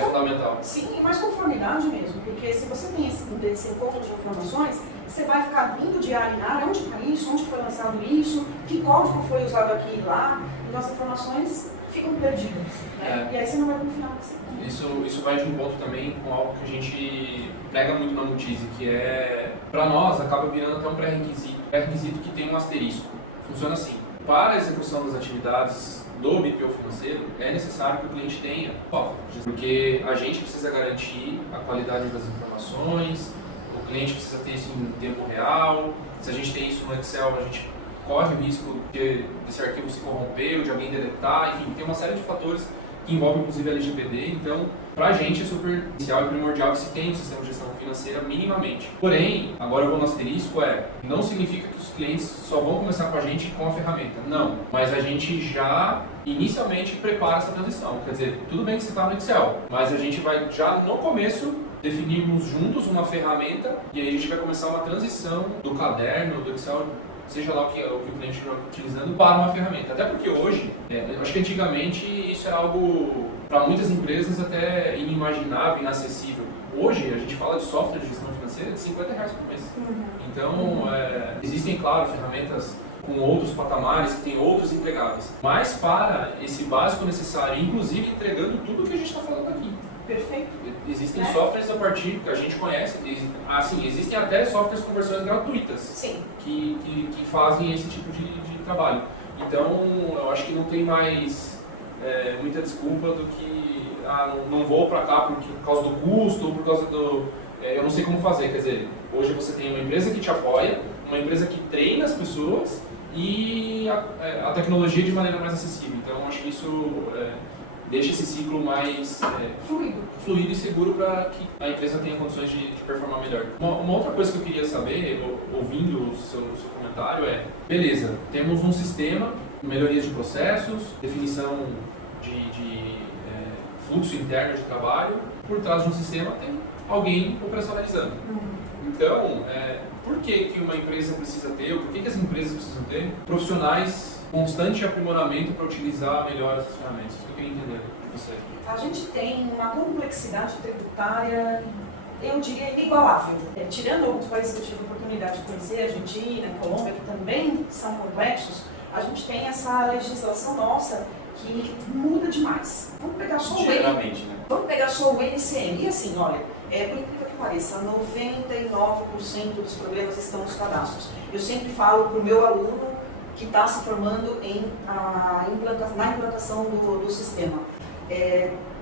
fundamental. Sim, e mais conformidade mesmo, porque se você tem esse encontro de informações, você vai ficar vindo de área em área, onde está isso, onde foi lançado isso, que código foi usado aqui e lá, então as informações ficam perdidas, né? E aí você não vai confiar no que você tem. Isso vai de encontro também com algo que a gente prega muito na Multise, que é, para nós, acaba virando até um pré-requisito que tem um asterisco. Funciona assim, para a execução das atividades do BPO financeiro, é necessário que o cliente tenha software, porque a gente precisa garantir a qualidade das informações, o cliente precisa ter isso em tempo real, se a gente tem isso no Excel, a gente corre o risco de esse arquivo se corromper ou de alguém deletar, enfim, tem uma série de fatores que envolvem inclusive a LGPD, então para a gente é super essencial e primordial que se tenha um sistema de gestão financeira minimamente. Porém, agora eu vou no asterisco, não significa que os clientes só vão começar com a gente com a ferramenta, não, mas a gente já inicialmente prepara essa transição, quer dizer, tudo bem que você está no Excel, mas a gente vai já no começo definirmos juntos uma ferramenta e aí a gente vai começar uma transição do caderno, do Excel, seja lá o que o cliente estiver utilizando, para uma ferramenta. Até porque hoje, eu acho que antigamente isso era algo, para muitas empresas, até inimaginável, inacessível. Hoje, a gente fala de software de gestão financeira de R$50 por mês. Então, existem, claro, ferramentas com outros patamares, que tem outros entregáveis. Mas para esse básico necessário, inclusive entregando tudo o que a gente está falando aqui. Perfeito. Existem softwares a partir que a gente conhece, assim, existem até softwares com versões gratuitas. Sim. Que fazem esse tipo de trabalho. Então, eu acho que não tem mais muita desculpa do que não vou para cá por causa do custo ou por causa do... eu não sei como fazer, quer dizer, hoje você tem uma empresa que te apoia, uma empresa que treina as pessoas e a tecnologia de maneira mais acessível. Então, acho que isso deixa esse ciclo mais fluido e seguro para que a empresa tenha condições de performar melhor. Uma outra coisa que eu queria saber, ouvindo o seu comentário, beleza, temos um sistema, melhorias de processos, definição de fluxo interno de trabalho, por trás de um sistema tem alguém operacionalizando. Então, por que uma empresa precisa ter, ou por que as empresas precisam ter profissionais constante aprimoramento para utilizar melhor essas ferramentas? Isso que eu queria entender de você. A gente tem uma complexidade tributária, eu diria, inigualável. Tirando alguns países que eu tive a oportunidade de conhecer, Argentina, Colômbia, que também são complexos, a gente tem essa legislação nossa que muda demais. Vamos pegar só o NCM. E assim, olha, por incrível que pareça, 99% dos problemas estão nos cadastros. Eu sempre falo para o meu aluno que está se formando na implantação do sistema.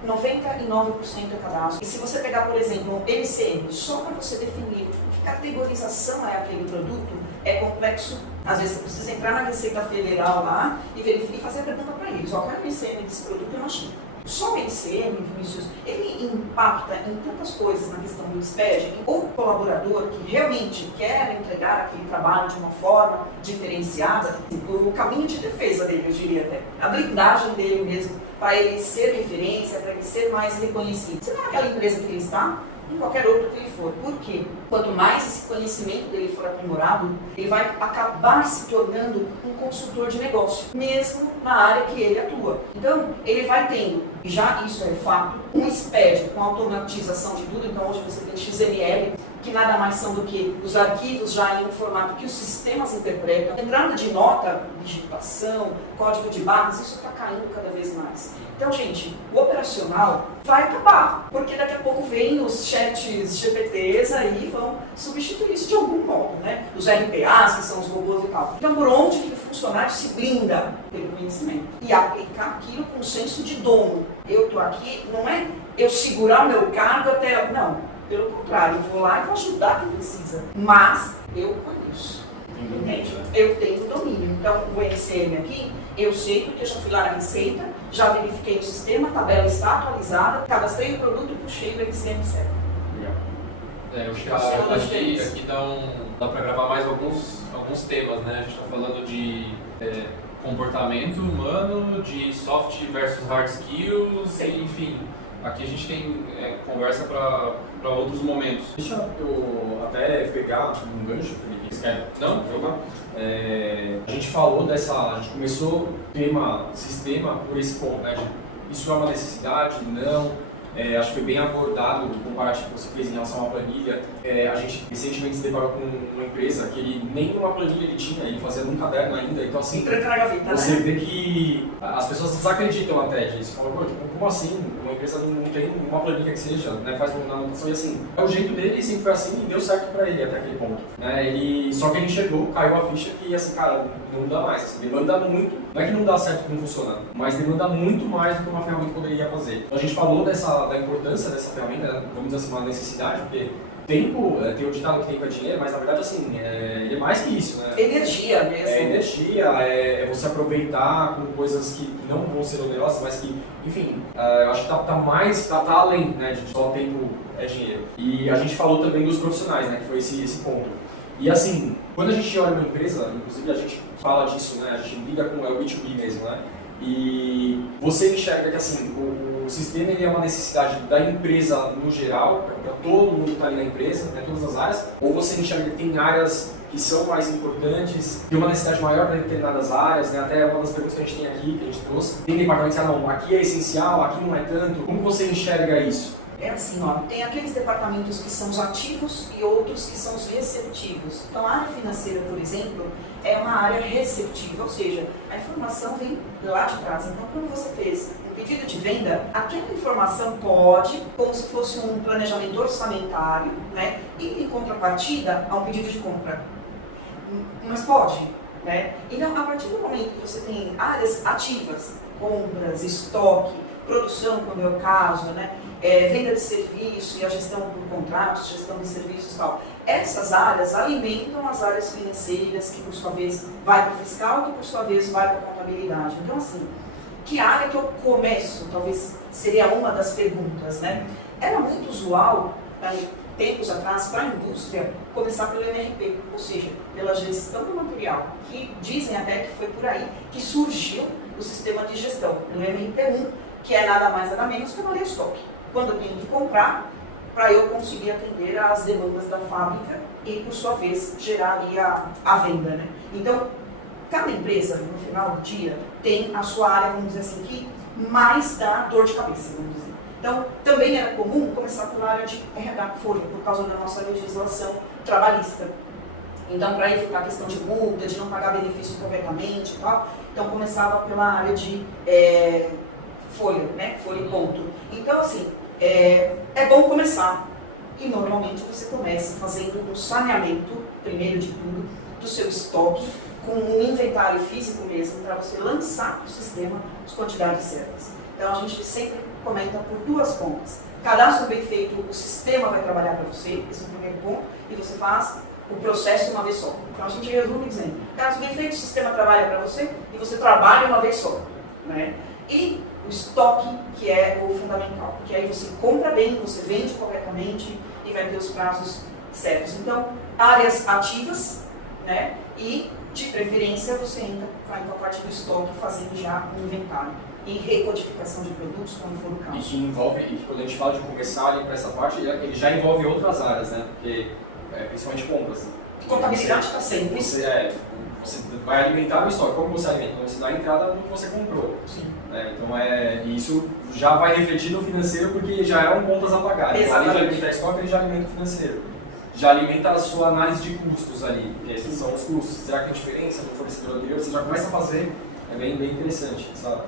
99% é cadastro. E se você pegar, por exemplo, um NCM, só para você definir que categorização é aquele produto, é complexo. Às vezes você precisa entrar na Receita Federal lá e verificar e fazer a pergunta para eles. Qual é o NCM desse produto? Eu não achei. Só o NCM, Vinícius, ele impacta em tantas coisas na questão do SPED. O colaborador que realmente quer entregar aquele trabalho de uma forma diferenciada, o caminho de defesa dele, eu diria até, a blindagem dele mesmo, para ele ser referência, para ele ser mais reconhecido. Você não é aquela empresa que ele está, em qualquer outro que ele for. Por quê? Quanto mais esse conhecimento dele for aprimorado, ele vai acabar se tornando um consultor de negócio, mesmo na área que ele atua. Então, ele vai tendo, já isso é fato, um SPED com automatização de tudo. Então, hoje você tem XML, que nada mais são do que os arquivos já em um formato que os sistemas interpretam. Entrada de nota, digitação, código de barras, isso está caindo cada vez mais. Então, gente, o operacional vai acabar, porque daqui a pouco vem os chats GPTs aí e vão substituir isso de algum modo, né? Os RPAs, que são os robôs e tal. Então, por onde que o funcionário se blinda pelo conhecimento? E aplicar aquilo com senso de dono. Eu estou aqui, não é eu segurar o meu cargo até... Não. Pelo contrário, eu vou lá e vou ajudar quem precisa. Mas eu conheço. Entende? Eu tenho domínio. Então, o NCM aqui, eu sei porque eu já fui lá na receita, já verifiquei o sistema, a tabela está atualizada, cadastrei o produto e puxei o NCM certo. Eu acho que aqui dá para gravar mais alguns temas, né? A gente está falando de comportamento humano, de soft versus hard skills, enfim. Aqui a gente tem conversa para outros momentos. Deixa eu até pegar um gancho, Felipe. Você quer? Não? Jogar? A gente falou a gente começou o tema sistema por esse ponto, né? Isso é uma necessidade? Não. Acho que foi bem abordado o comparativo que você fez em relação a uma planilha. A gente recentemente se deparou com uma empresa que ele nem uma planilha ele tinha, ele fazia num caderno ainda. Então assim, você vê que as pessoas desacreditam até disso. Falam, como assim? Uma empresa não tem uma planilha que seja, né? Faz uma anotação e assim. É o jeito dele, sempre foi assim e deu certo pra ele até aquele ponto. Né? Só que ele chegou, caiu a ficha que assim, cara, não dá mais. Assim, demanda muito. Não é que não dá certo como funciona, mas demanda muito mais do que uma ferramenta poderia fazer. Então a gente falou da importância dessa ferramenta, né? Vamos dizer assim, uma necessidade, porque tempo, tem o ditado que tempo é dinheiro, mas na verdade assim, ele é mais que isso, né? Energia mesmo. Energia, é você aproveitar com coisas que não vão ser onerosas, mas que, enfim, eu acho que tá além, né, de só tempo é dinheiro. E a gente falou também dos profissionais, né, que foi esse ponto. E assim, quando a gente olha uma empresa, inclusive a gente fala disso, né, a gente liga com o B2B mesmo, né? E você enxerga que assim, o sistema ele é uma necessidade da empresa no geral, para todo mundo que está ali na empresa, né, todas as áreas, ou você enxerga que tem áreas que são mais importantes, tem uma necessidade maior para determinadas áreas, né, até uma das perguntas que a gente tem aqui, que a gente trouxe, tem departamentos que não, aqui é essencial, aqui não é tanto, como você enxerga isso? É assim, ó, tem aqueles departamentos que são os ativos e outros que são os receptivos. Então, a área financeira, por exemplo, é uma área receptiva, ou seja, a informação vem lá de trás. Então, quando você fez um pedido de venda, aquela informação pode, como se fosse um planejamento orçamentário, né, e em contrapartida a um pedido de compra. Mas pode, né? Então, a partir do momento que você tem áreas ativas, compras, estoque, produção, quando é o caso, né? Venda de serviço e a gestão por contratos, gestão de serviços e tal. Essas áreas alimentam as áreas financeiras, que por sua vez vai para o fiscal, que por sua vez vai para a contabilidade. Então, assim, que área que eu começo? Talvez seria uma das perguntas, né? Era muito usual, tempos atrás, para a indústria, começar pelo MRP, ou seja, pela gestão do material, que dizem até que foi por aí que surgiu o sistema de gestão, o MRP1, que é nada mais nada menos que uma lei estoque. Quando eu tenho que comprar, para eu conseguir atender às demandas da fábrica e, por sua vez, gerar ali a venda, né? Então, cada empresa, no final do dia, tem a sua área, vamos dizer assim, que mais dá dor de cabeça, vamos dizer. Então, também era comum começar pela área de RH, folha, por causa da nossa legislação trabalhista. Então, para evitar a questão de multa, de não pagar benefício corretamente e tal, então começava pela área de folha, né? Folha e ponto. Então, assim, é bom começar. E normalmente você começa fazendo um saneamento, primeiro de tudo, do seu estoque, com um inventário físico mesmo, para você lançar para o sistema as quantidades certas. Então a gente sempre comenta por duas pontas. Cadastro bem feito, o sistema vai trabalhar para você, esse é o primeiro ponto, e você faz o processo uma vez só. Então a gente resume dizendo, cadastro bem feito, o sistema trabalha para você e você trabalha uma vez só, né? E o estoque, que é o fundamental, porque aí você compra bem, você vende corretamente e vai ter os prazos certos. Então, áreas ativas, né? E, de preferência, você entra com a parte do estoque, fazendo já um inventário e recodificação de produtos, quando for o caso. E que envolve, quando a gente fala de começar ali para essa parte, ele já envolve outras áreas, né? Porque, principalmente compras. Contabilidade está sempre. Você vai alimentar o estoque. Como você alimenta? Você dá a entrada no que você comprou. Sim. Então, isso já vai refletir no financeiro, porque já eram contas a pagar. Além de alimentar estoque, ele já alimenta o financeiro. já alimenta a sua análise de custos ali, porque esses são os custos. Será que tem diferença do fornecedor anterior? Você já começa a fazer, é bem interessante, sabe?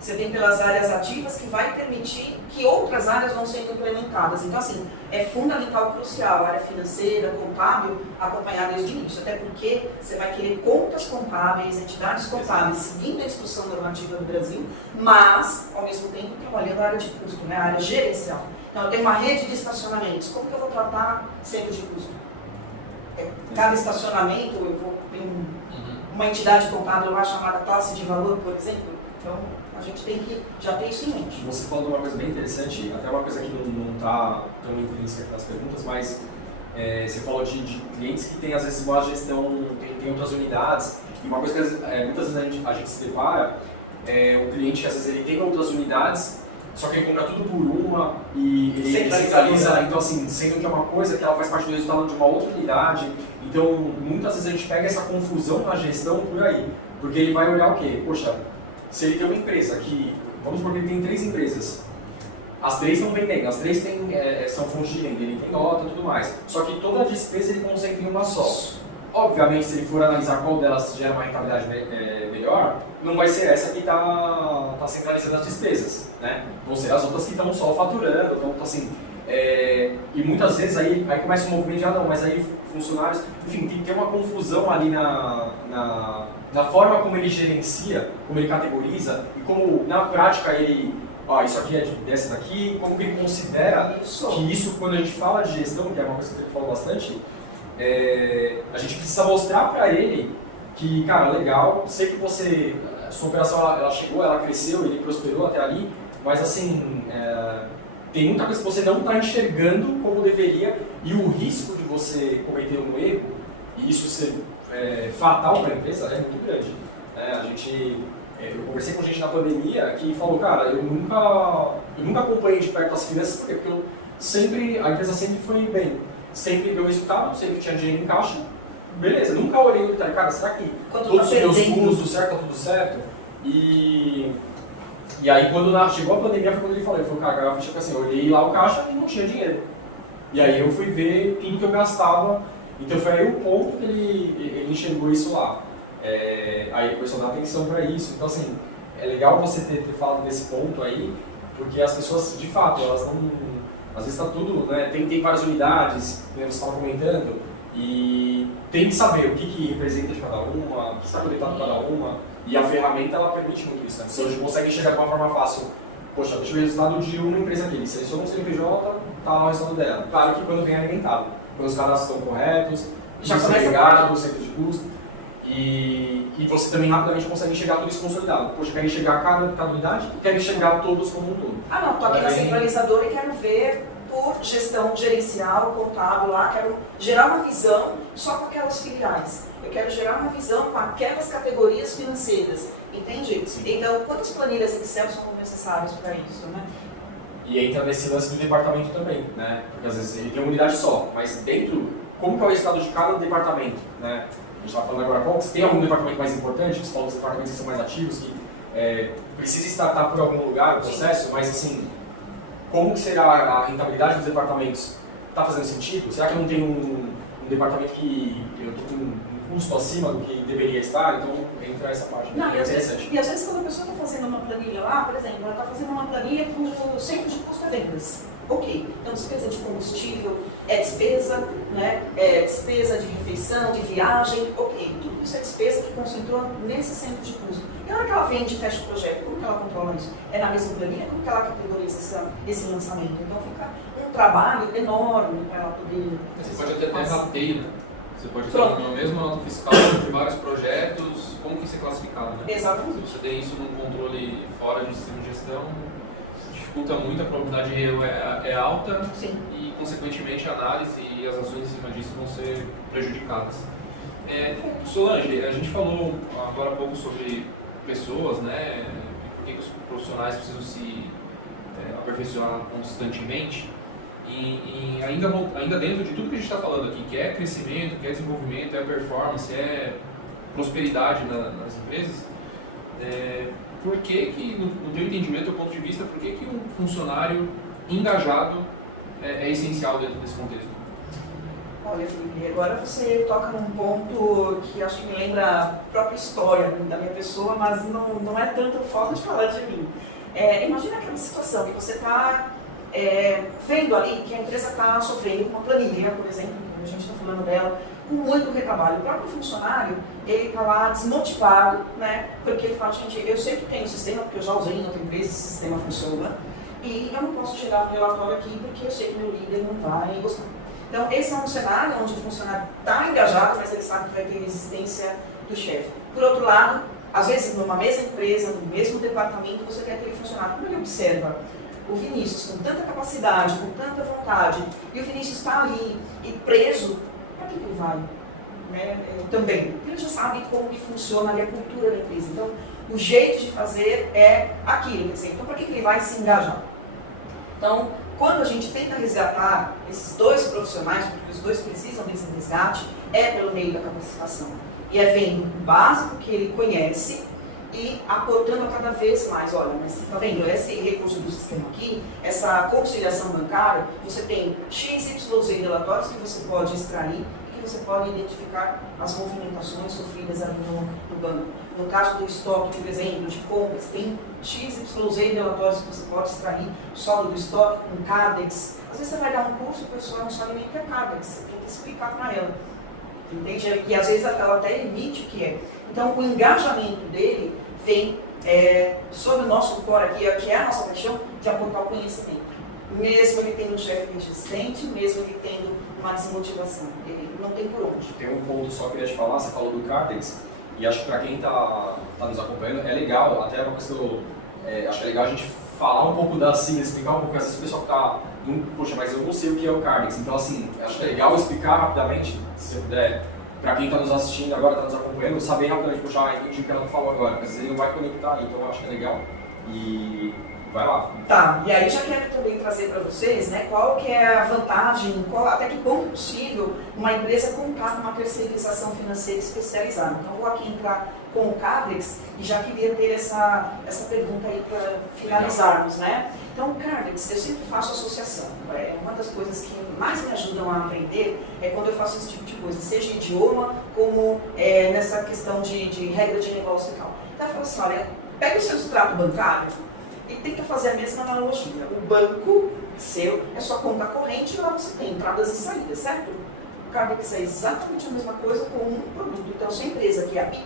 Você vem pelas áreas ativas que vai permitir que outras áreas vão sendo implementadas. Então, assim, é fundamental, crucial, a área financeira, contábil, acompanhar desde o início. Até porque você vai querer contas contábeis, entidades contábeis, seguindo a instrução normativa do Brasil, mas, ao mesmo tempo, trabalhando a área de custo, né, a área gerencial. Então, eu tenho uma rede de estacionamentos. Como que eu vou tratar centro de custo? Cada estacionamento, eu vou ter uma entidade contábil lá chamada classe de valor, por exemplo. Então, a gente tem que já ter isso em mente. Você falou de uma coisa bem interessante, até uma coisa que não está tão intrínseca nas perguntas, mas você falou de clientes que têm, às vezes, uma gestão, tem outras unidades, e uma coisa que muitas vezes a gente se depara é o cliente que, às vezes, ele tem outras unidades, só que ele compra tudo por uma e ele centraliza, então, assim, sendo que é uma coisa que ela faz parte do resultado de uma outra unidade, então, muitas vezes a gente pega essa confusão na gestão por aí, porque ele vai olhar o quê? Poxa, se ele tem uma empresa que, vamos supor que ele tem 3 empresas, as 3 estão vendendo, as 3 são fontes de venda, ele tem nota e tudo mais, só que toda a despesa ele concentra em uma só. Obviamente, se ele for analisar qual delas gera uma rentabilidade melhor, não vai ser essa que está centralizando as despesas, né? Vão ser as outras que estão só faturando, então assim, e muitas vezes aí começa um movimento de, não, mas aí funcionários, enfim, tem que ter uma confusão ali na forma como ele gerencia, como ele categoriza e como na prática ele, isso aqui é dessa daqui, como que ele considera que isso, quando a gente fala de gestão, que é uma coisa que ele falou bastante, a gente precisa mostrar para ele que, cara, legal, sei que sua operação ela chegou, ela cresceu, ele prosperou até ali, mas assim, tem muita coisa que você não está enxergando como deveria e o risco de você cometer um erro e isso ser fatal para a empresa é muito grande. Eu conversei com gente na pandemia que falou, cara, eu nunca acompanhei de perto as finanças, porque a empresa sempre foi bem, sempre deu resultado, sempre tinha dinheiro em caixa, beleza, nunca olhei no detalhe, cara, será que todos os meus custos, certo, tá tudo certo? E aí quando chegou a pandemia foi quando ele falou, cara, assim, eu olhei lá o caixa e não tinha dinheiro. E aí eu fui ver tudo que eu gastava, então foi aí o ponto que ele enxergou isso lá. Aí começou a dar atenção para isso, então assim, é legal você ter falado desse ponto aí, porque as pessoas, de fato, elas não, às vezes está tudo, né, tem várias unidades, como você estava comentando, e tem que saber o que representa de cada uma, o que está conectado com cada uma, e a ferramenta ela permite muito isso, né? Você hoje consegue enxergar de uma forma fácil. Poxa, deixa eu ver o resultado de uma empresa aqui. Seleciona um CNPJ, tá lá o resultado dela. Claro que quando vem alimentado, quando os cadastros estão corretos, já está agregado, centro de custo, e você também rapidamente consegue enxergar tudo isso consolidado. Poxa, eu quero enxergar cada unidade e quero enxergar todos como um todo. Não, estou aqui na centralizadora e quero ver por gestão gerencial, contábil lá, quero gerar uma visão só com aquelas filiais. Eu quero gerar uma visão com aquelas categorias financeiras, entende? Sim. Então, quantas planilhas Excel são necessárias para isso, né? E entra nesse lance do departamento também, né? Porque às vezes ele tem uma unidade só, mas dentro, como que é o resultado de cada departamento, né? A gente estava falando agora, qual, tem algum departamento mais importante? Você falou dos departamentos que são mais ativos, que precisa startar por algum lugar o processo, sim, mas assim, como que será a rentabilidade dos departamentos? Está fazendo sentido? Será que não tem um departamento que eu estou com um custo acima do que deveria estar? Então entra essa parte. Não, é interessante. E às vezes quando a pessoa está fazendo uma planilha lá, por exemplo, ela está fazendo uma planilha com o centro de custo é vendas. Ok, então despesa de combustível é despesa, né? É despesa de refeição, de viagem, ok. Tudo isso é despesa que concentrou nesse centro de custo. E na hora que ela vende e fecha o projeto, como que ela controla isso? É na mesma planilha? Como que ela categoriza esse lançamento? Então fica um trabalho enorme para ela poder... Você pode até ter rateio, né? Você pode ter uma mesma nota fiscal de vários projetos, como que isso é classificado, né? Exatamente. Se você tem isso num controle fora de sistema de gestão, dificulta muito, a probabilidade de erro é alta. Sim. E, consequentemente, a análise e as ações em cima disso vão ser prejudicadas. Solange, a gente falou agora há pouco sobre pessoas, né? Por que os profissionais precisam se aperfeiçoar constantemente. E ainda dentro de tudo que a gente está falando aqui, que é crescimento, que é desenvolvimento, é performance, é prosperidade nas empresas, por que no teu entendimento, do ponto de vista, por que um funcionário engajado é essencial dentro desse contexto? Olha, Felipe, agora você toca num ponto que acho que me lembra a própria história da minha pessoa, mas não é tanto falta de falar de mim. Imagina aquela situação que você está vendo ali que a empresa está sofrendo com uma planilha, por exemplo, a gente está falando dela, com muito retrabalho. O próprio funcionário, ele está lá desmotivado, né? Porque ele fala, gente, eu sei que tem um sistema, porque eu já usei em outra empresa, esse sistema funciona, e eu não posso tirar o relatório aqui porque eu sei que meu líder não vai gostar. Então, esse é um cenário onde o funcionário está engajado, mas ele sabe que vai ter resistência do chefe. Por outro lado, às vezes, numa mesma empresa, no mesmo departamento, você quer aquele funcionário. Como ele observa o Vinícius com tanta capacidade, com tanta vontade, e o Vinícius está ali e preso, para que ele vai? Né? Também. Ele já sabe como que funciona ali a cultura da empresa. Então, o jeito de fazer é aquilo. Quer dizer, então, para que ele vai se engajar? Então, quando a gente tenta resgatar esses dois profissionais, porque os dois precisam desse resgate, é pelo meio da capacitação. E é vendo o básico que ele conhece e aportando cada vez mais. Olha, mas você está vendo esse recurso do sistema aqui, essa conciliação bancária, você tem X, Y, Z relatórios que você pode extrair e que você pode identificar as movimentações sofridas ali no banco. No caso do estoque, por exemplo, de compras, tem X, Y, Z relatórios que você pode extrair, o saldo do estoque com CADEX. Às vezes você vai dar um curso e a pessoa não sabe nem o que é CADEX, você tem que explicar para ela. Entende? E às vezes ela até emite o que é. Então, o engajamento dele vem sobre o nosso core aqui, que é a nossa paixão, de aportar o conhecimento. Mesmo ele tendo um chefe resistente, mesmo ele tendo uma desmotivação. Ele não tem por onde. Tem um ponto só que eu queria te falar, você falou do CARDEX, e acho que para quem está nos acompanhando é legal, até uma coisa que eu acho que é legal a gente falar um pouco da sigla, explicar um pouco, às vezes o pessoal que está, poxa, mas eu não sei o que é o CARDEX, então assim, acho que é legal explicar rapidamente, se eu puder, para quem está nos assistindo agora, está nos acompanhando, saber rapidamente, poxa, entendi o que ela falou agora, mas ele não vai conectar, então eu acho que é legal, e vai lá. Tá, e aí já quero também trazer para vocês, né, qual que é a vantagem, até que ponto é possível uma empresa contar com uma terceirização financeira especializada. Então vou aqui entrar com o CARDEX e já queria ter essa pergunta aí para finalizarmos, né? Então o CARDEX, eu sempre faço associação. Uma das coisas que mais me ajudam a aprender é quando eu faço esse tipo de coisa, seja idioma, como nessa questão de regra de negócio e tal. Então eu falo assim, olha, pega o seu extrato bancário e tenta fazer a mesma analogia. O banco seu é sua conta corrente e lá você tem entradas e saídas, certo? O CARDEX é exatamente a mesma coisa com um produto. Então, sua empresa, que é a BIC,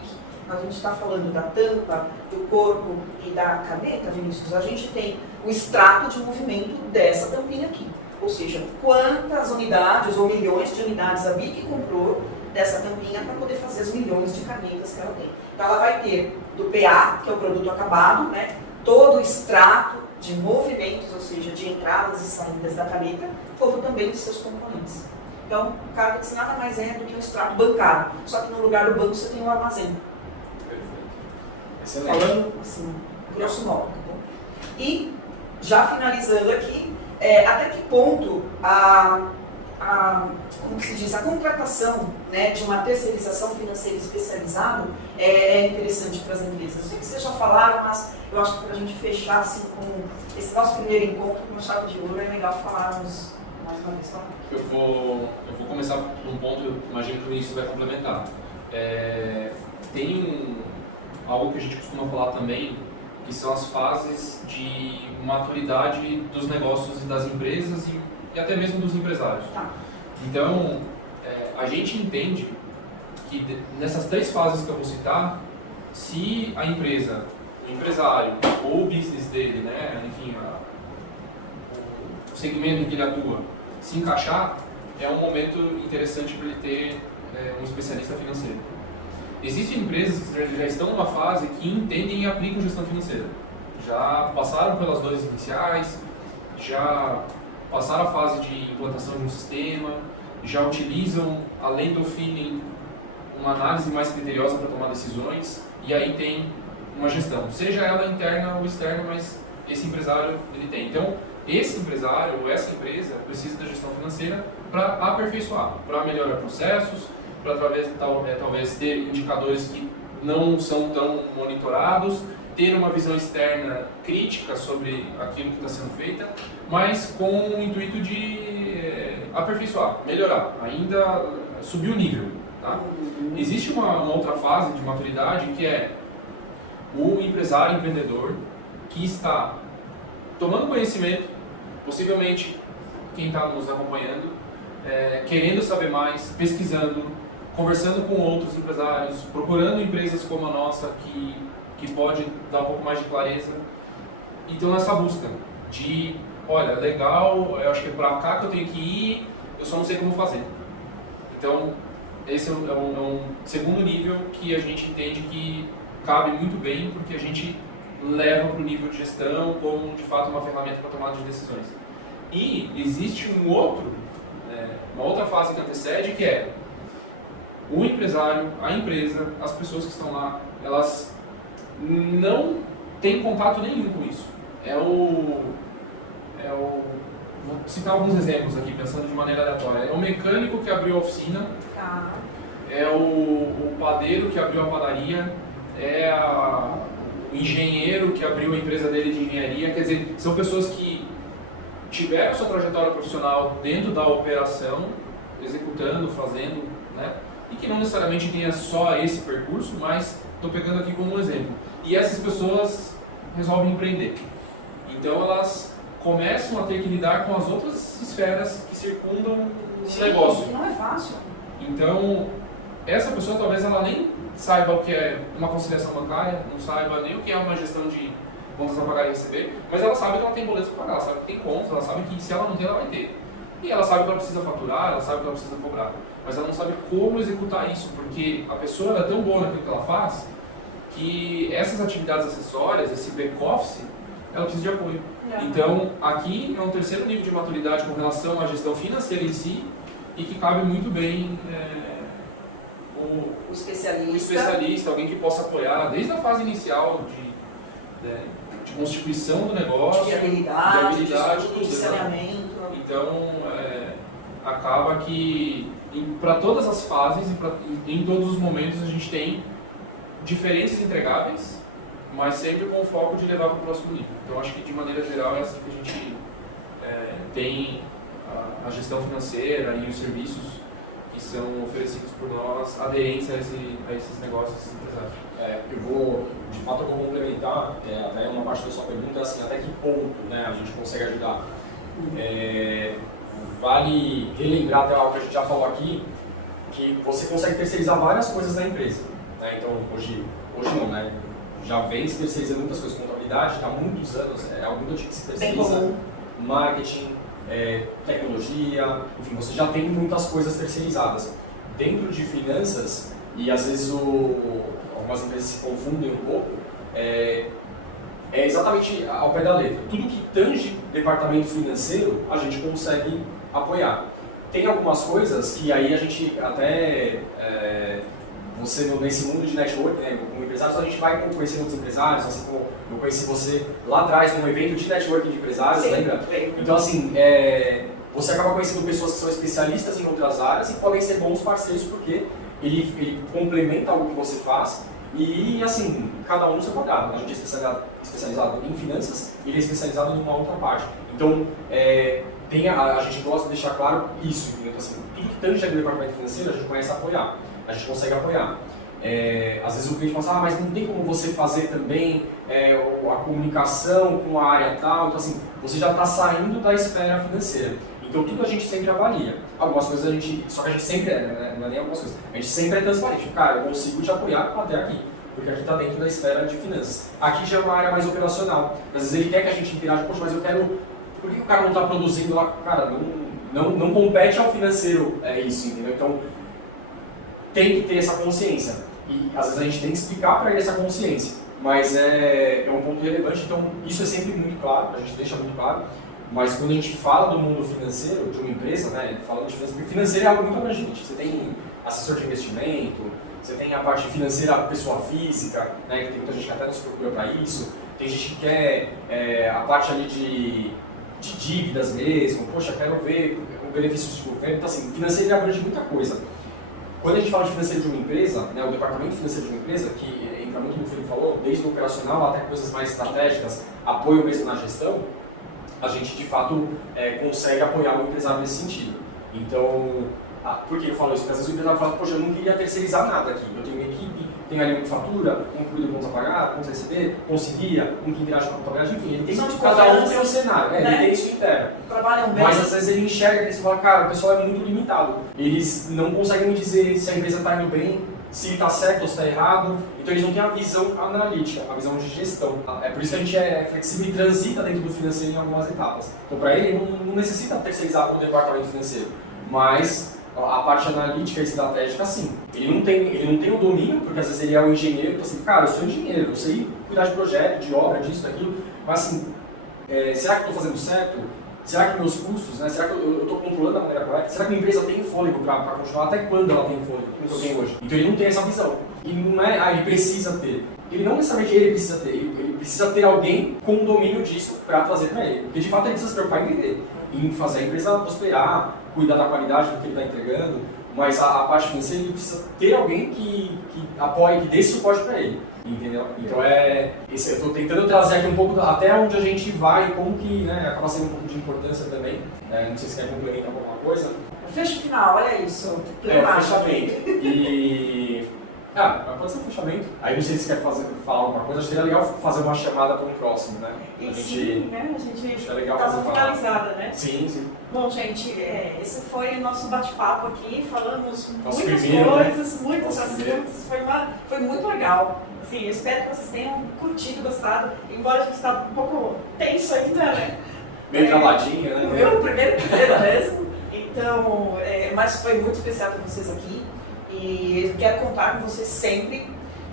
a gente está falando da tampa, do corpo e da caneta, Vinícius, a gente tem o extrato de movimento dessa tampinha aqui. Ou seja, quantas unidades ou milhões de unidades a BIC comprou dessa tampinha para poder fazer as milhões de canetas que ela tem. Então, ela vai ter do PA, que é o produto acabado, né? Todo o extrato de movimentos, ou seja, de entradas e saídas da caneta, como também de seus componentes. Então, o CARDEX nada mais é do que um extrato bancário, só que no lugar do banco você tem um armazém. Excelente. Falando assim, grosso modo. Tá? E, já finalizando aqui, até que ponto como que se diz, a contratação, né, de uma terceirização financeira especializada é interessante para as empresas. Eu sei que vocês já falaram, mas eu acho que para a gente fechar assim, com esse nosso primeiro encontro com uma chave de ouro, é legal falarmos mais uma vez. Eu vou começar por um ponto, eu imagino que o Vinícius vai complementar. Tem algo que a gente costuma falar também, que são as fases de maturidade dos negócios e das empresas e até mesmo dos empresários. Tá. Então, a gente entende que nessas três fases que eu vou citar, se a empresa, o empresário ou o business dele, né, enfim, o segmento em que ele atua, se encaixar, é um momento interessante para ele ter um especialista financeiro. Existem empresas que já estão numa fase que entendem e aplicam gestão financeira. Já passaram pelas dores iniciais, já passaram a fase de implantação de um sistema, já utilizam, além do feeling, uma análise mais criteriosa para tomar decisões, e aí tem uma gestão, seja ela interna ou externa, mas esse empresário ele tem. Então, esse empresário ou essa empresa precisa da gestão financeira para aperfeiçoar, para melhorar processos, para talvez ter indicadores que não são tão monitorados ter uma visão externa crítica sobre aquilo que está sendo feito, mas com o intuito de aperfeiçoar, melhorar, ainda subir o nível. Tá? Existe uma outra fase de maturidade que é o empresário empreendedor que está tomando conhecimento, possivelmente quem está nos acompanhando, querendo saber mais, pesquisando, conversando com outros empresários, procurando empresas como a nossa que pode dar um pouco mais de clareza. Então nessa busca de, olha, legal, eu acho que é para cá que eu tenho que ir, eu só não sei como fazer. Então esse é um segundo nível que a gente entende que cabe muito bem, porque a gente leva para o nível de gestão como de fato uma ferramenta para tomada de decisões. E existe uma outra fase que antecede, que é o empresário, a empresa, as pessoas que estão lá, elas não têm contato nenhum com isso. Vou citar alguns exemplos aqui, pensando de maneira aleatória. É o mecânico que abriu a oficina, é o padeiro que abriu a padaria, o engenheiro que abriu a empresa dele de engenharia. Quer dizer, são pessoas que tiveram sua trajetória profissional dentro da operação, executando, fazendo, né? E que não necessariamente tenha só esse percurso, mas estou pegando aqui como um exemplo. E essas pessoas resolvem empreender. Então elas começam a ter que lidar com as outras esferas que circundam o negócio. Não é fácil. Então, essa pessoa talvez ela nem saiba o que é uma conciliação bancária, não saiba nem o que é uma gestão de contas a pagar e receber, mas ela sabe que ela tem boletos para pagar, ela sabe que tem contas, ela sabe que se ela não tem, ela vai ter. E ela sabe que ela precisa faturar, ela sabe que ela precisa cobrar, mas ela não sabe como executar isso, porque a pessoa é tão boa naquilo que ela faz, que essas atividades acessórias, esse back-office, ela precisa de apoio. Então, aqui é um terceiro nível de maturidade com relação à gestão financeira em si, e que cabe muito bem o especialista, alguém que possa apoiar desde a fase inicial de constituição do negócio, de viabilidade, de tudo, saneamento. Então, acaba que para todas as fases e em todos os momentos a gente tem diferentes entregáveis, mas sempre com o foco de levar para o próximo nível. Então, acho que de maneira geral é assim que a gente tem a gestão financeira e os serviços que são oferecidos por nós aderentes a esses negócios empresários. Eu vou complementar, até uma parte da sua pergunta, assim, até que ponto, né, a gente consegue ajudar. Vale relembrar até algo que a gente já falou aqui, que você consegue terceirizar várias coisas da empresa. Né? Então, hoje não, né? Já vem se terceirizando muitas coisas. Contabilidade, há muitos anos, é algo que se terceiriza. Marketing, tecnologia, enfim, você já tem muitas coisas terceirizadas. Dentro de finanças, e às vezes algumas empresas se confundem um pouco, é exatamente ao pé da letra. Tudo que tange departamento financeiro, a gente consegue apoiar. Tem algumas coisas que aí a gente até, nesse mundo de network, né, como empresários, a gente vai conhecendo outros empresários, assim como eu conheci você lá atrás num evento de networking de empresários, sim, lembra? Sim. Então assim, você acaba conhecendo pessoas que são especialistas em outras áreas e podem ser bons parceiros porque ele complementa algo que você faz e assim, cada um no seu quadrado. A gente é especializado em finanças e ele é especializado em uma outra parte. Então, a gente gosta de deixar claro isso, entendeu? Então, assim, tudo que tange do departamento financeiro a gente conhece apoiar, a gente consegue apoiar. Às vezes o cliente fala, mas não tem como você fazer também a comunicação com a área tal, então assim, você já está saindo da esfera financeira. Então tudo a gente sempre avalia. Algumas coisas só que a gente sempre não é nem algumas coisas, a gente sempre é transparente. Cara, eu consigo te apoiar até aqui, porque aqui está dentro da esfera de finanças. Aqui já é uma área mais operacional. Às vezes ele quer que a gente interaja, poxa, mas eu quero... Por que o cara não está produzindo lá? Cara, não compete ao financeiro isso, entendeu? Então tem que ter essa consciência. E às vezes a gente tem que explicar para ele essa consciência. Mas é um ponto relevante, então isso é sempre muito claro, a gente deixa muito claro. Mas quando a gente fala do mundo financeiro, de uma empresa, né, falando de finanças, porque financeiro é algo muito abrangente. Você tem assessor de investimento, você tem a parte financeira pessoa física, né, que tem muita gente que até nos procura para isso. Tem gente que quer a parte ali de dívidas mesmo, poxa, quero ver o benefício de governo. Então assim, financeiro abrange muita coisa. Quando a gente fala de financeiro de uma empresa, né, o departamento financeiro de uma empresa, que entra muito no que o Felipe falou, desde o operacional até coisas mais estratégicas, apoio mesmo na gestão, a gente de fato consegue apoiar o empresário nesse sentido. Então, por que eu falo isso? Porque às vezes o empresário fala, poxa, eu não queria terceirizar nada aqui, eu tenho uma equipe, tenho ali uma fatura, um cuida de contas a pagar, contas a receber, conseguia, um que interage com a contabilidade, enfim, ele tem, cada um tem um cenário, né? Ele tem isso interno. Trabalham bem. Mas às vezes ele enxerga e fala, cara, o pessoal é muito limitado, eles não conseguem me dizer se a empresa está indo bem, se está certo ou se está errado, então eles não têm a visão analítica, a visão de gestão. É por isso que a gente é flexível e transita dentro do financeiro em algumas etapas. Então para ele não necessita terceirizar com o departamento financeiro, mas a parte analítica e estratégica sim. Ele não tem o domínio, porque às vezes ele é um engenheiro, então assim, cara, eu sou engenheiro, eu sei cuidar de projeto, de obra, disso, daquilo, mas assim, será que eu estou fazendo certo? Será que meus custos, né? Será que eu estou controlando da maneira correta? Será que a empresa tem fôlego para continuar? Até quando ela tem fôlego? Como eu tenho hoje? Então ele não tem essa visão. E não é, ele precisa ter. Ele não necessariamente ele precisa ter. Ele precisa ter alguém com o domínio disso para trazer para ele. Porque de fato ele precisa se preocupar em vender, em fazer a empresa prosperar, cuidar da qualidade do que ele está entregando. Mas a parte financeira ele precisa ter alguém que apoie, que dê suporte para ele. Entendeu? Então eu estou tentando trazer aqui um pouco até onde a gente vai, como que, né, acaba sendo um pouco de importância também. Não sei se quer complementar alguma coisa. O fecho final, olha isso. O fechamento. E... pode ser um fechamento. Aí não sei se quer falar alguma coisa, acho que seria legal fazer uma chamada para um próximo, né? Sim, né? A gente estava finalizada, né? Sim, sim. Bom, gente, esse foi o nosso bate-papo aqui, falamos muitas primeiro, coisas, né? muitos assuntos, foi muito legal. Assim, eu espero que vocês tenham curtido, gostado, embora a gente estava um pouco tenso ainda, né? Meio travadinha, né? O meu primeiro mesmo, então, mas foi muito especial para vocês aqui e eu quero contar com vocês sempre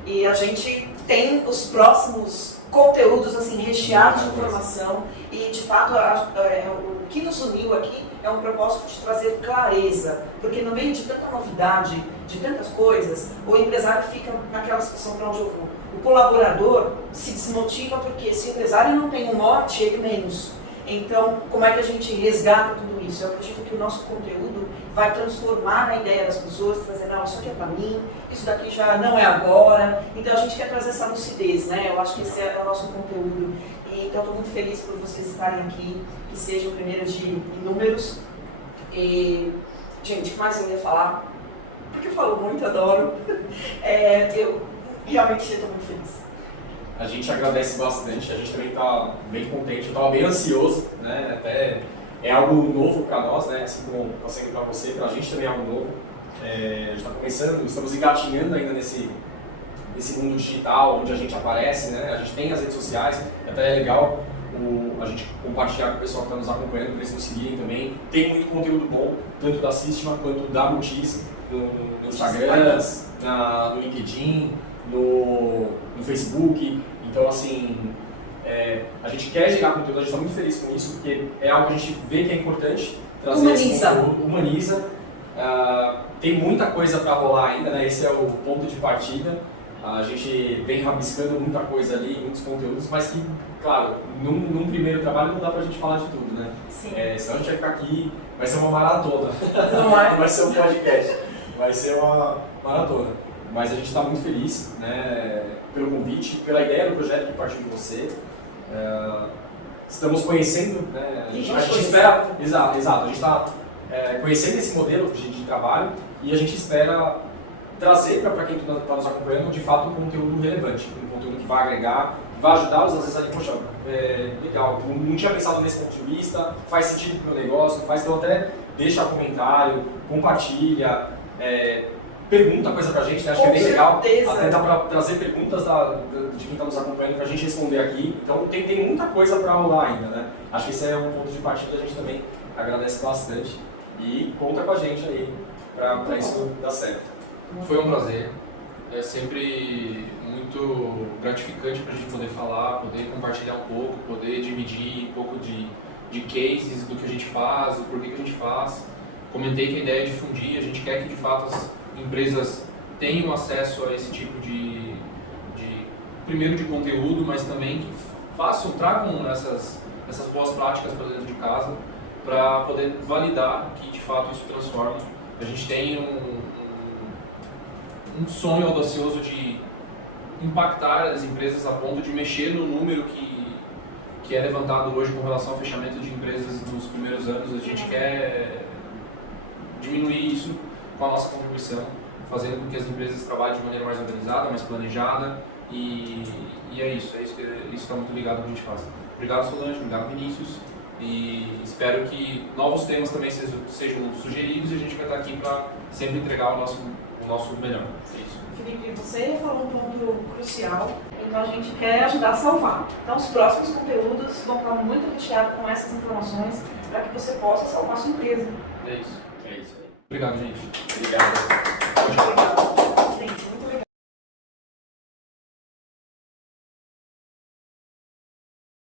e a gente tem os próximos conteúdos assim recheados de informação e de fato o que nos uniu aqui é um propósito de trazer clareza, porque no meio de tanta novidade, de tantas coisas, o empresário fica naquela situação para onde eu vou. O colaborador se desmotiva porque se o empresário não tem um norte, ele menos. Então, como é que a gente resgata tudo isso? Eu acredito que o nosso conteúdo vai transformar a ideia das pessoas, trazer, não, isso aqui é para mim, isso daqui já não é agora. Então, a gente quer trazer essa lucidez, né? Eu acho que esse é o nosso conteúdo. E, então, estou muito feliz por vocês estarem aqui, que seja o primeiro de inúmeros. E, gente, o que mais eu ia falar? Porque eu falo muito, adoro. Eu realmente estou muito feliz. A gente agradece bastante, a gente também está bem contente, eu estava bem ansioso, né? Até é algo novo para nós, né? Assim como está sendo para você, para a gente também é algo novo. A gente está começando, estamos engatinhando ainda nesse mundo digital, onde a gente aparece, né? A gente tem as redes sociais, até é legal a gente compartilhar com o pessoal que está nos acompanhando, para eles nos seguirem também. Tem muito conteúdo bom, tanto da Sistema quanto da Multis, no Instagram, no LinkedIn, no Facebook. Então, assim, a gente quer gerar conteúdo, a gente está muito feliz com isso, porque é algo que a gente vê que é importante trazer esse conteúdo, humaniza. Tem muita coisa para rolar ainda, né? Esse é o ponto de partida. A gente vem rabiscando muita coisa ali, muitos conteúdos, mas que, claro, num primeiro trabalho não dá pra gente falar de tudo, né? Sim. Senão a gente vai ficar aqui, vai ser uma maratona. Não é? Não vai ser um podcast, vai ser uma maratona. Mas a gente está muito feliz, né, pelo convite, pela ideia do projeto que partiu de você. Estamos conhecendo, né, a gente espera, exato, a gente está conhecendo esse modelo de trabalho e a gente espera trazer para quem está nos acompanhando, de fato, um conteúdo relevante, um conteúdo que vai agregar, vai ajudá-los, às vezes, a poxa, legal, não tinha pensado nesse ponto de vista, faz sentido para o meu negócio, então até deixa comentário, compartilha, pergunta coisa pra gente, né? Acho que é bem legal, até dá para trazer perguntas de quem está nos acompanhando para a gente responder aqui, então tem muita coisa para rolar ainda, né? Acho que esse é um ponto de partida, a gente também agradece bastante e conta com a gente aí para isso dar certo. Foi um prazer, é sempre muito gratificante para a gente poder falar, poder compartilhar um pouco, poder dividir um pouco de cases do que a gente faz, do porquê que a gente faz. Comentei que a ideia é difundir, a gente quer que de fato as empresas tenham acesso a esse tipo primeiro de conteúdo, mas também que tragam essas boas práticas para dentro de casa para poder validar que de fato isso transforma. A gente tem um sonho audacioso de impactar as empresas a ponto de mexer no número que é levantado hoje com relação ao fechamento de empresas nos primeiros anos. A gente quer diminuir isso com a nossa contribuição, fazendo com que as empresas trabalhem de maneira mais organizada, mais planejada, e é isso que está muito ligado ao que a gente faz. Obrigado, Solange, obrigado, Vinícius, e espero que novos temas também sejam sugeridos, e a gente vai estar aqui para sempre entregar o nosso melhor. É isso. Felipe, você falou um ponto crucial, então a gente quer ajudar a salvar. Então os próximos conteúdos vão estar muito recheados com essas informações para que você possa salvar a sua empresa. É isso. É isso aí. Obrigado, gente. Obrigado. Obrigada. Gente,